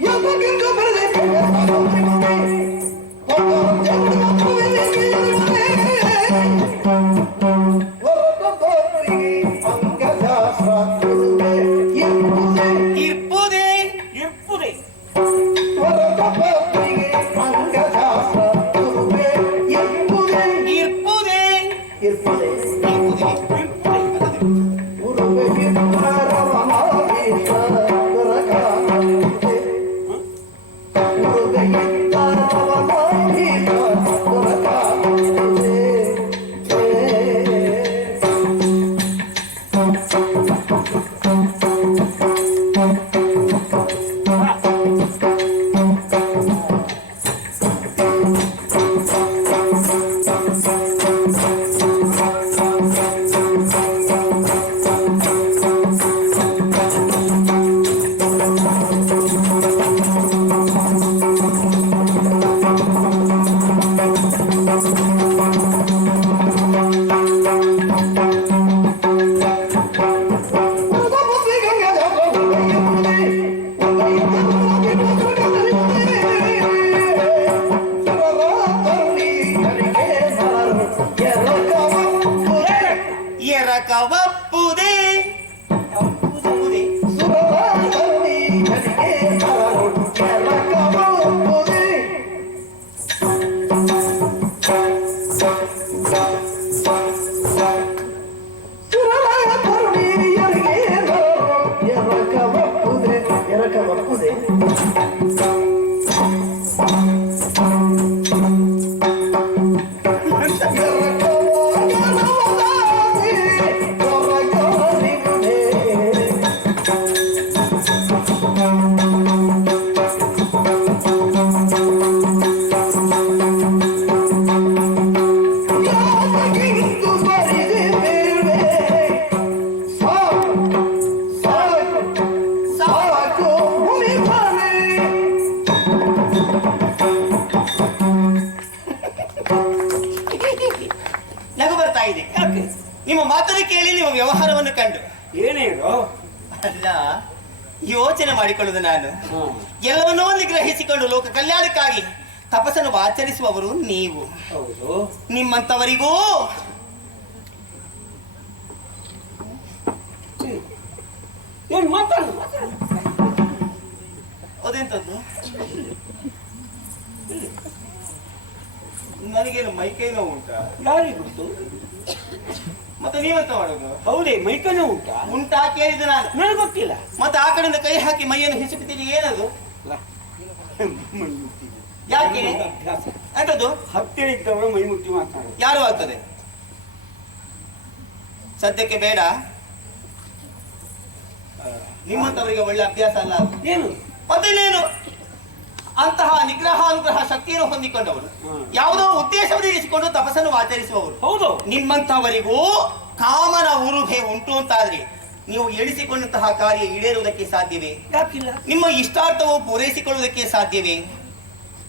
ಎದಗೆಂದು ಬರಿದಿ ಪ್ರೇಮೆ ಸಾಕು ಮುನಿಪನೆ ಲೋಕರಂತೆ ಇರ್ಪುದೇ ಇರ್ಪುದೆ ಇರ್ಪುದೇ ಇರ್ಪುದೆ ಎರಕವಪ್ಪುದೇ ಅಪ್ಪುದೇ ನಗು ಬರ್ತಾ ಇದೆ. ಯಾಕೆ? ನಿಮ್ಮ ಮಾತನ್ನು ಕೇಳಿ ನಿಮ್ಮ ವ್ಯವಹಾರವನ್ನು ಕಂಡು ಏನೇನು? ಅಲ್ಲ, ಯೋಚನೆ ಮಾಡಿಕೊಳ್ಳುವುದು ನಾನು. ಎಲ್ಲವನ್ನೂ ನಿಗ್ರಹಿಸಿಕೊಂಡು ಲೋಕ ಕಲ್ಯಾಣಕ್ಕಾಗಿ ತಪಸ್ಸನ್ನು ಆಚರಿಸುವವರು ನೀವು. ಹೌದು. ನಿಮ್ಮಂತವರಿಗೂ ಏನು ಮಾತಾಡು? ಅದೆಂತದ್ದು? ನನಗೇನು ಮೈಕೈ ನೋವು ಉಂಟಾ? ಯಾರಿಗೆ ಗೊತ್ತು? ಮತ್ತೆ ನೀವೆಂತ ಮಾಡೋದು? ಹೌದೇ, ಮೈಕೈ ನೋವು ಉಂಟಾ? ಉಂಟಾ ಕೇಳಿದ್ದು ನಾನು. ನನಗೆ ಗೊತ್ತಿಲ್ಲ. ಮತ್ತೆ ಆ ಕಡೆಯಿಂದ ಕೈ ಹಾಕಿ ಮೈಯನ್ನು ಹಿಸುಕುತ್ತೀರಿ, ಏನದು? ಮೈ ಮುಟ್ಟಿ. ಯಾಕೆ? ಅಭ್ಯಾಸ. ಅಂತದ್ದು ಹತ್ತಿರ ಇದ್ದವರು ಮೈ ಮುಟ್ಟಿ ಮಾತಾಡೋದು. ಯಾರು ಆಗ್ತದೆ? ಸದ್ಯಕ್ಕೆ ಬೇಡ. ನಿಮ್ಮಂತವರಿಗೆ ಒಳ್ಳೆ ಅಭ್ಯಾಸ ಅಲ್ಲ ಅದು. ಏನು? ಮತ್ತೇನೇನು? ಅಂತಹ ನಿಗ್ರಹ ಅನುಗ್ರಹ ಶಕ್ತಿಯನ್ನು ಹೊಂದಿಕೊಂಡವರು, ಯಾವುದೋ ಉದ್ದೇಶವನ್ನು ಇರಿಸಿಕೊಂಡು ತಪಸ್ಸನ್ನು ಆಚರಿಸುವವರು. ಹೌದು. ನಿಮ್ಮಂತವರಿಗೂ ಕಾಮನ ಉರುಭೆ ಉಂಟು ಅಂತಾದ್ರೆ ನೀವು ಎಣಿಸಿಕೊಂಡಂತಹ ಕಾರ್ಯ ಈಡೇರುವುದಕ್ಕೆ ಸಾಧ್ಯವೇ? ಯಾಕಿಲ್ಲ? ನಿಮ್ಮ ಇಷ್ಟಾರ್ಥವು ಪೂರೈಸಿಕೊಳ್ಳುವುದಕ್ಕೆ ಸಾಧ್ಯವೇ?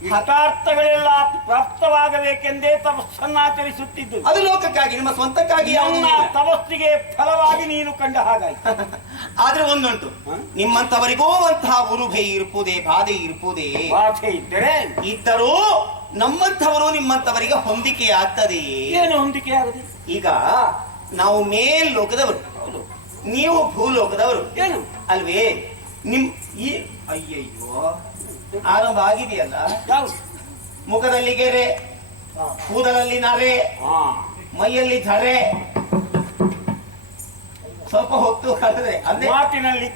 ಹಠಾರ್ಥಗಳೆಲ್ಲ ಪ್ರಾಪ್ತವಾಗಬೇಕೆಂದೇ ತಪಸ್ಸನ್ನಾಚರಿಸುತ್ತಿದ್ದು. ಅದು ಲೋಕಕ್ಕಾಗಿ, ನಿಮ್ಮ ಸ್ವಂತಕ್ಕಾಗಿ ನನ್ನ ತಪಸ್ಸಿಗೆ ಫಲವಾಗಿ ನೀನು ಕಂಡ ಹಾಗಾಯ್ತು. ಆದ್ರೆ ಒಂದುಂಟು, ನಿಮ್ಮಂತವರಿಗೂ ಅಂತಹ ಉರುಭೆ ಇರುವುದೇ, ಬಾಧೆ ಇರುವುದೇ? ಬಾಧೆ ಇದ್ದರೆ ಇದ್ದರೂ ನಮ್ಮಂಥವರು ನಿಮ್ಮಂಥವರಿಗೆ ಹೊಂದಿಕೆ ಆಗ್ತದೆಯೇ? ಏನು ಹೊಂದಿಕೆ ಆಗುದು? ಈಗ ನಾವು ಮೇಲ್ಲೋಕದವರು, ನೀವು ಭೂಲೋಕದವರು ಏನು ಅಲ್ವೇ? ನಿಮ್ ಈ ಅಯ್ಯಯ್ಯೋ ಆರಂಭ ಆಗಿದೆಯಲ್ಲ. ಯಾವುದು? ಮುಖದಲ್ಲಿ ಗೆರೆ, ಕೂದಲಲ್ಲಿ ನರೆ, ಮೈಯಲ್ಲಿ ಝರೆ, ಸ್ವಲ್ಪ ಹೊತ್ತು ಕಳೆದ್ರೆ ಅಂದ್ರೆ ಮಾತಿನಲ್ಲಿ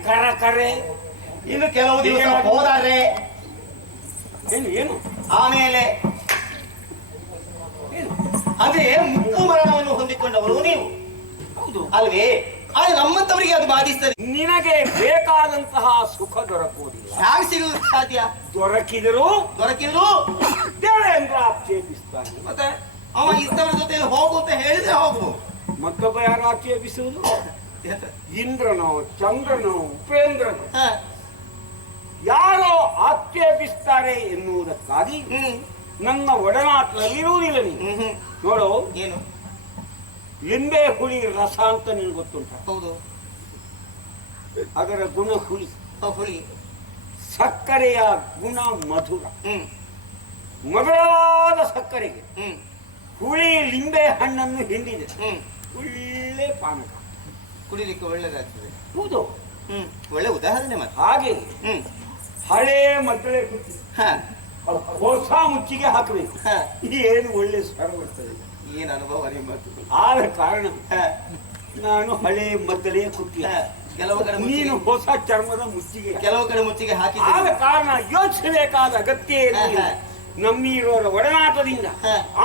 ಕರೆ, ಇನ್ನು ಕೆಲವು ದಿವಸ ಹೋದರೆ ಏನು ಏನು ಆಮೇಲೆ ಏನು? ಅಂದ್ರೆ ಮುಕ್ಕು ಮರಣವನ್ನು ಹೊಂದಿಕೊಂಡವರು ನೀವು, ಹೌದು ಅಲ್ವೇ? ಆದ್ರೆ ನಮ್ಮಂತವರಿಗೆ ಅದು ಬಾಧಿಸ್ತದೆ. ನಿನಗೆ ಬೇಕಾದಂತಹ ಸುಖ ದೊರಕುವುದಿಲ್ಲ. ಹೇಗೆ ಸಿಗುವುದು ಸಾಧ್ಯ? ದೊರಕಿದರೂ ದೇವರೇಂದ್ರ ಆಕ್ಷೇಪಿಸ್ತಾನೆ. ಮತ್ತೆ ಅವ ಇದ್ದವರ ಜೊತೆ ಹೋಗು ಅಂತ ಹೇಳಿದ್ರೆ ಹೋಗ್ಬೋದು. ಮತ್ತೊಬ್ಬ ಯಾರು ಆಕ್ಷೇಪಿಸುವುದು? ಇಂದ್ರನೋ, ಚಂದ್ರನೋ, ಉಪೇಂದ್ರನೋ ಯಾರೋ ಆಕ್ಷೇಪಿಸ್ತಾರೆ ಎನ್ನುವುದಕ್ಕಾಗಿ ನನ್ನ ಒಡನಾಟದಲ್ಲಿರುವುದಿಲ್ಲ. ನೀನು ನೋಡು, ಏನು ಲಿಂಬೆ ಹುಳಿ ರಸ ಅಂತ ನಿನ್ಗೆ ಗೊತ್ತುಂಟ? ಹೌದು, ಅದರ ಗುಣ ಹುಳಿ. ಹುಳಿ. ಸಕ್ಕರೆಯ ಗುಣ ಮಧುರ. ಮಧುರವಾದ ಸಕ್ಕರೆಗೆ ಹುಳಿ ಲಿಂಬೆ ಹಣ್ಣನ್ನು ಹಿಂಡಿದೆ, ಒಳ್ಳೆ ಪಾನಕ, ಕುಡಿಲಿಕ್ಕೆ ಒಳ್ಳೆದಾಗ್ತದೆ. ಹೌದು, ಒಳ್ಳೆ ಉದಾಹರಣೆ. ಮತ್ತೆ ಹಾಗೆ ಹಳೆ ಮದ್ದಳೆ ಕುಟ್ಟಿ ಹೊಸ ಮುಚ್ಚಿಗೆ ಹಾಕಬೇಕು. ಏನು ಒಳ್ಳೆ ಸ್ವರ ಬರ್ತದೆ. ಏನ್ ಅನುಭವ ನಿಮ್ಮದು? ಆದ ಕಾರಣ ನಾನು ಹಳೆ ಮದ್ದಳೆಯ ಕುಟ್ಟಿ, ಕೆಲವು ಕಡೆ ನೀನು ಹೊಸ ಚರ್ಮದ ಮುಚ್ಚಿಗೆ, ಕೆಲವು ಕಡೆ ಮುಚ್ಚಿಗೆ ಹಾಕಿ. ಆದ ಕಾರಣ ಯೋಚಿಸಬೇಕಾದ ಅಗತ್ಯ ಏನು? ನಮ್ಮಿರೋರ ಒಡನಾಟದಿಂದ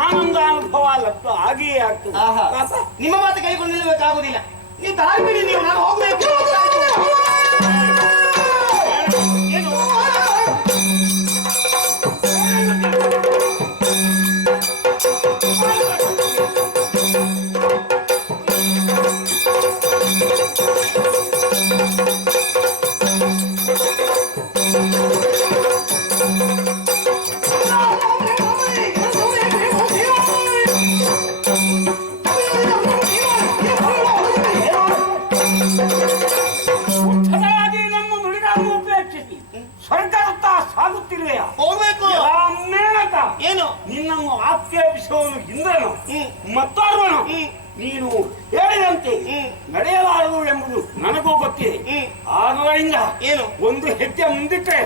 ಆನಂದಾನುಭವ ಲಭ್ಯ ಆಗಿಯೇ ಆಗ್ತದೆ. ನಿಮ್ಮ ಮಾತು ಕೈಕೊಂಡು ನಿಲ್ಲಬೇಕಾಗುವುದಿಲ್ಲ. ನೀವು ದಾರಿ ಬಿಡಿ, ನೀವು ನಾನು ಹೋಗ್ಬೇಕು. ಏನು ಸ್ವರ್ಗದತ್ತ ಸಾಗುತ್ತಿರುವೆಯ? ಹೋಗ್ಬೇಕು. ಏನು ನಿನ್ನನ್ನು ಆಕ್ಷೇಪಿಸುವವನು ಇಂದ್ರನು, ಮತ್ತೋರ್ವನು. ನೀನು ಹೇಳಿದಂತ ನಡೆಯುವಂತೆ ನಡೆಯಲಾರದು ಎಂಬುದು ನನಗೂ ಗೊತ್ತಿದೆ. ಆದ್ದರಿಂದ ಏನು ಒಂದು ಹೆಜ್ಜೆ ಮುಂದಿಟ್ಟರೆ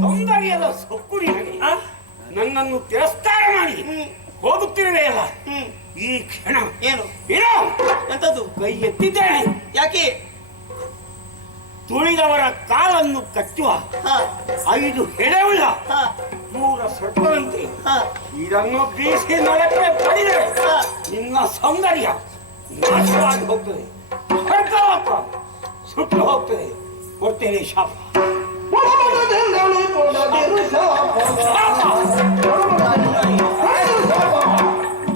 ಸೌಂದರ್ಯದ ಸೊಕ್ಕುಡಿನಲ್ಲಿ ನನ್ನನ್ನು ತಿರಸ್ಕಾರ ಮಾಡಿ ಹೋಗುತ್ತಿರುವೆಯಲ್ಲ, ಈ ಕ್ಷಣ ಏನು ಏನೋ ಎಂತದ್ದು ಕೈ ಎತ್ತಿದ್ದೇನೆ. ಯಾಕೆ ತುಳಿದವರ ಕಾಲನ್ನು ಕಚ್ಚುವ ಹ 5 ಹೆಡೆಯುಳ್ಳ ಹ ಕ್ರೂರ ಸರ್ಪದಂತೆ ಹ ಇದನ್ನು ಬೀಸಿ ನಳಕ್ಕೆ ಪಡೆದರೆ ನಿನ್ನ ಸೌಂದರ್ಯ ನಾಶವಾಗಿ ಹೋಗ್ತದೆ, ಸ್ವರ್ಗ ಸುಟ್ಟು ಹೋಗ್ತದೆ. ಕೊಡ್ತೇನೆ ಶಾಪ.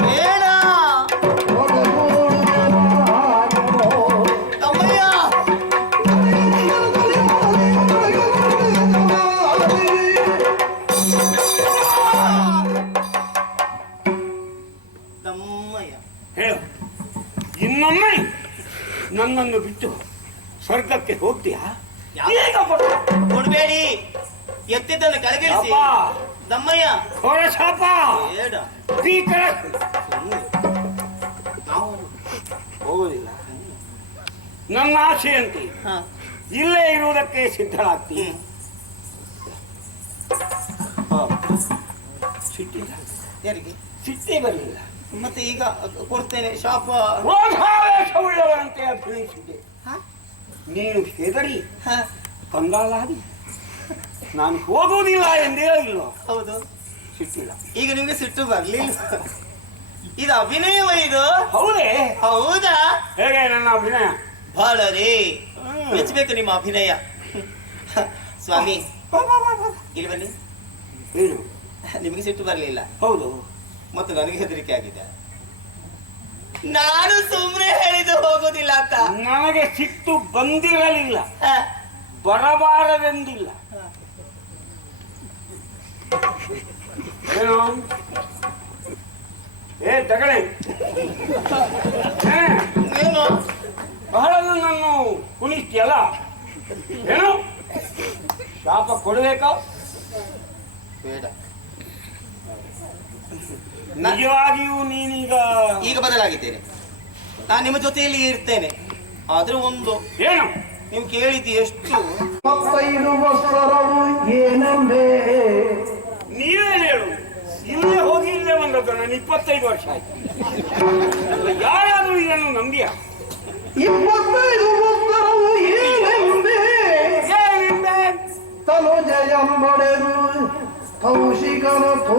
ಬೇಡ ತಮ್ಮಯ್ಯ. ತಮ್ಮಯ್ಯ ಹೇಳು, ಇನ್ನೊಮ್ಮೆ ನನ್ನನ್ನು ಬಿಟ್ಟು ಸ್ವರ್ಗಕ್ಕೆ ಹೋಗ್ತೀಯಾ? ಈಗ ಕೊಡ್ಬೇಡಿ, ಎತ್ತಿದ್ದನ್ನು ಕೆಳಗಿಳಿಸಿ. ತಮ್ಮಯ್ಯ ಹೊರ ಶಾಪ. ಬೇಡ, ಭೀಕರ ನಾವು ಹೋಗುವುದಿಲ್ಲ. ನನ್ನ ಆಸೆಯಂತೆ ಹ ಇಲ್ಲೇ ಇರುವುದಕ್ಕೆ ಸಿದ್ಧರಾಗ್ತೀನಿ. ಸಿಟ್ಟಿಲ್ಲ, ಯಾರಿಗೆ ಸಿಟ್ಟೇ ಬರಲಿಲ್ಲ. ಮತ್ತೆ ಈಗ ಕೊಡ್ತೇನೆ ಶಾಪ. ಕ್ರೋಧಾವೇಶವುಳ್ಳವರಂತೆ ಅಭಿನಯಿಸಿದ್ದೆ. ಹ? ನೀನು ಹೆದರಿ ಹ, ಕಂಗಾಲಾಗಿ ನಾನು ಹೋಗುವುದಿಲ್ಲ ಎಂದೇ ಇಲ್ಲೋ. ಹೌದು, ಸಿಟ್ಟಿಲ್ಲ. ಈಗ ನಿಮ್ಗೆ ಸಿಟ್ಟು ಬರ್ಲಿಲ್ಲ. ಇದು ಅಭಿನಯವ ಇದು? ಹೌದೇ? ಹೌದಾ? ಹೇಗೆ ನನ್ನ ಅಭಿನಯ? ಬಹಳ ರೀ, ಮೆಚ್ಚಬೇಕು ನಿಮ್ಮ ಅಭಿನಯ. ಸ್ವಾಮಿ ಇಲ್ಲಿ ಬನ್ನಿ. ಏನು? ನಿಮಗೆ ಸಿಟ್ಟು ಬರ್ಲಿಲ್ಲ, ಹೌದು. ಮತ್ತು ನನಗೆ ಹೆದರಿಕೆ ಆಗಿದೆ. ನಾನು ಸುಮ್ಮನೆ ಹೇಳಿದ್ದು ಹೋಗೋದಿಲ್ಲ ಅಂತ. ನನಗೆ ಸಿಟ್ಟು ಬಂದಿರಲಿಲ್ಲ, ಹ, ಬರಬಾರದೆಂದಿಲ್ಲ. ಏನು? ಏ ತಗಳೆ, ಏನು ಬಹಳ ನನ್ನನ್ನು ಕುಣಿಸ್ತಿಯಲ್ಲ, ಏನು ಶಾಪ ಕೊಡಬೇಕಾ? ಬೇಡ, ನಿಜವಾಗಿಯೂ ನೀನೀಗ ಈಗ ಬದಲಾಗಿದ್ದೇನೆ. ನಾನು ನಿಮ್ಮ ಜೊತೆಯಲ್ಲಿ ಇರ್ತೇನೆ. ಆದ್ರೆ ಒಂದು ಏನು? ನೀವು ಕೇಳಿದ್ದು ಎಷ್ಟು? 25 ವತ್ಸರವು ಏನೆಂಬೆ ನೀವೇ ಹೇಳು. ಇಲ್ಲೇ ಹೋಗಿ ಇಲ್ಲೇ ಬಂದದ್ದು ನಾನು 25 ವರ್ಷ ಆಯ್ತು. ಯಾರಾದ್ರೂ ಇದನ್ನು ನಂಬಿಯ? 25 ವತ್ಸರವು ಏನೆಂಬೆ ಏನೆಂಬೆ? ತನುಜಯಂಬಡೆದು ಕೌಶಿಕನ ತೋ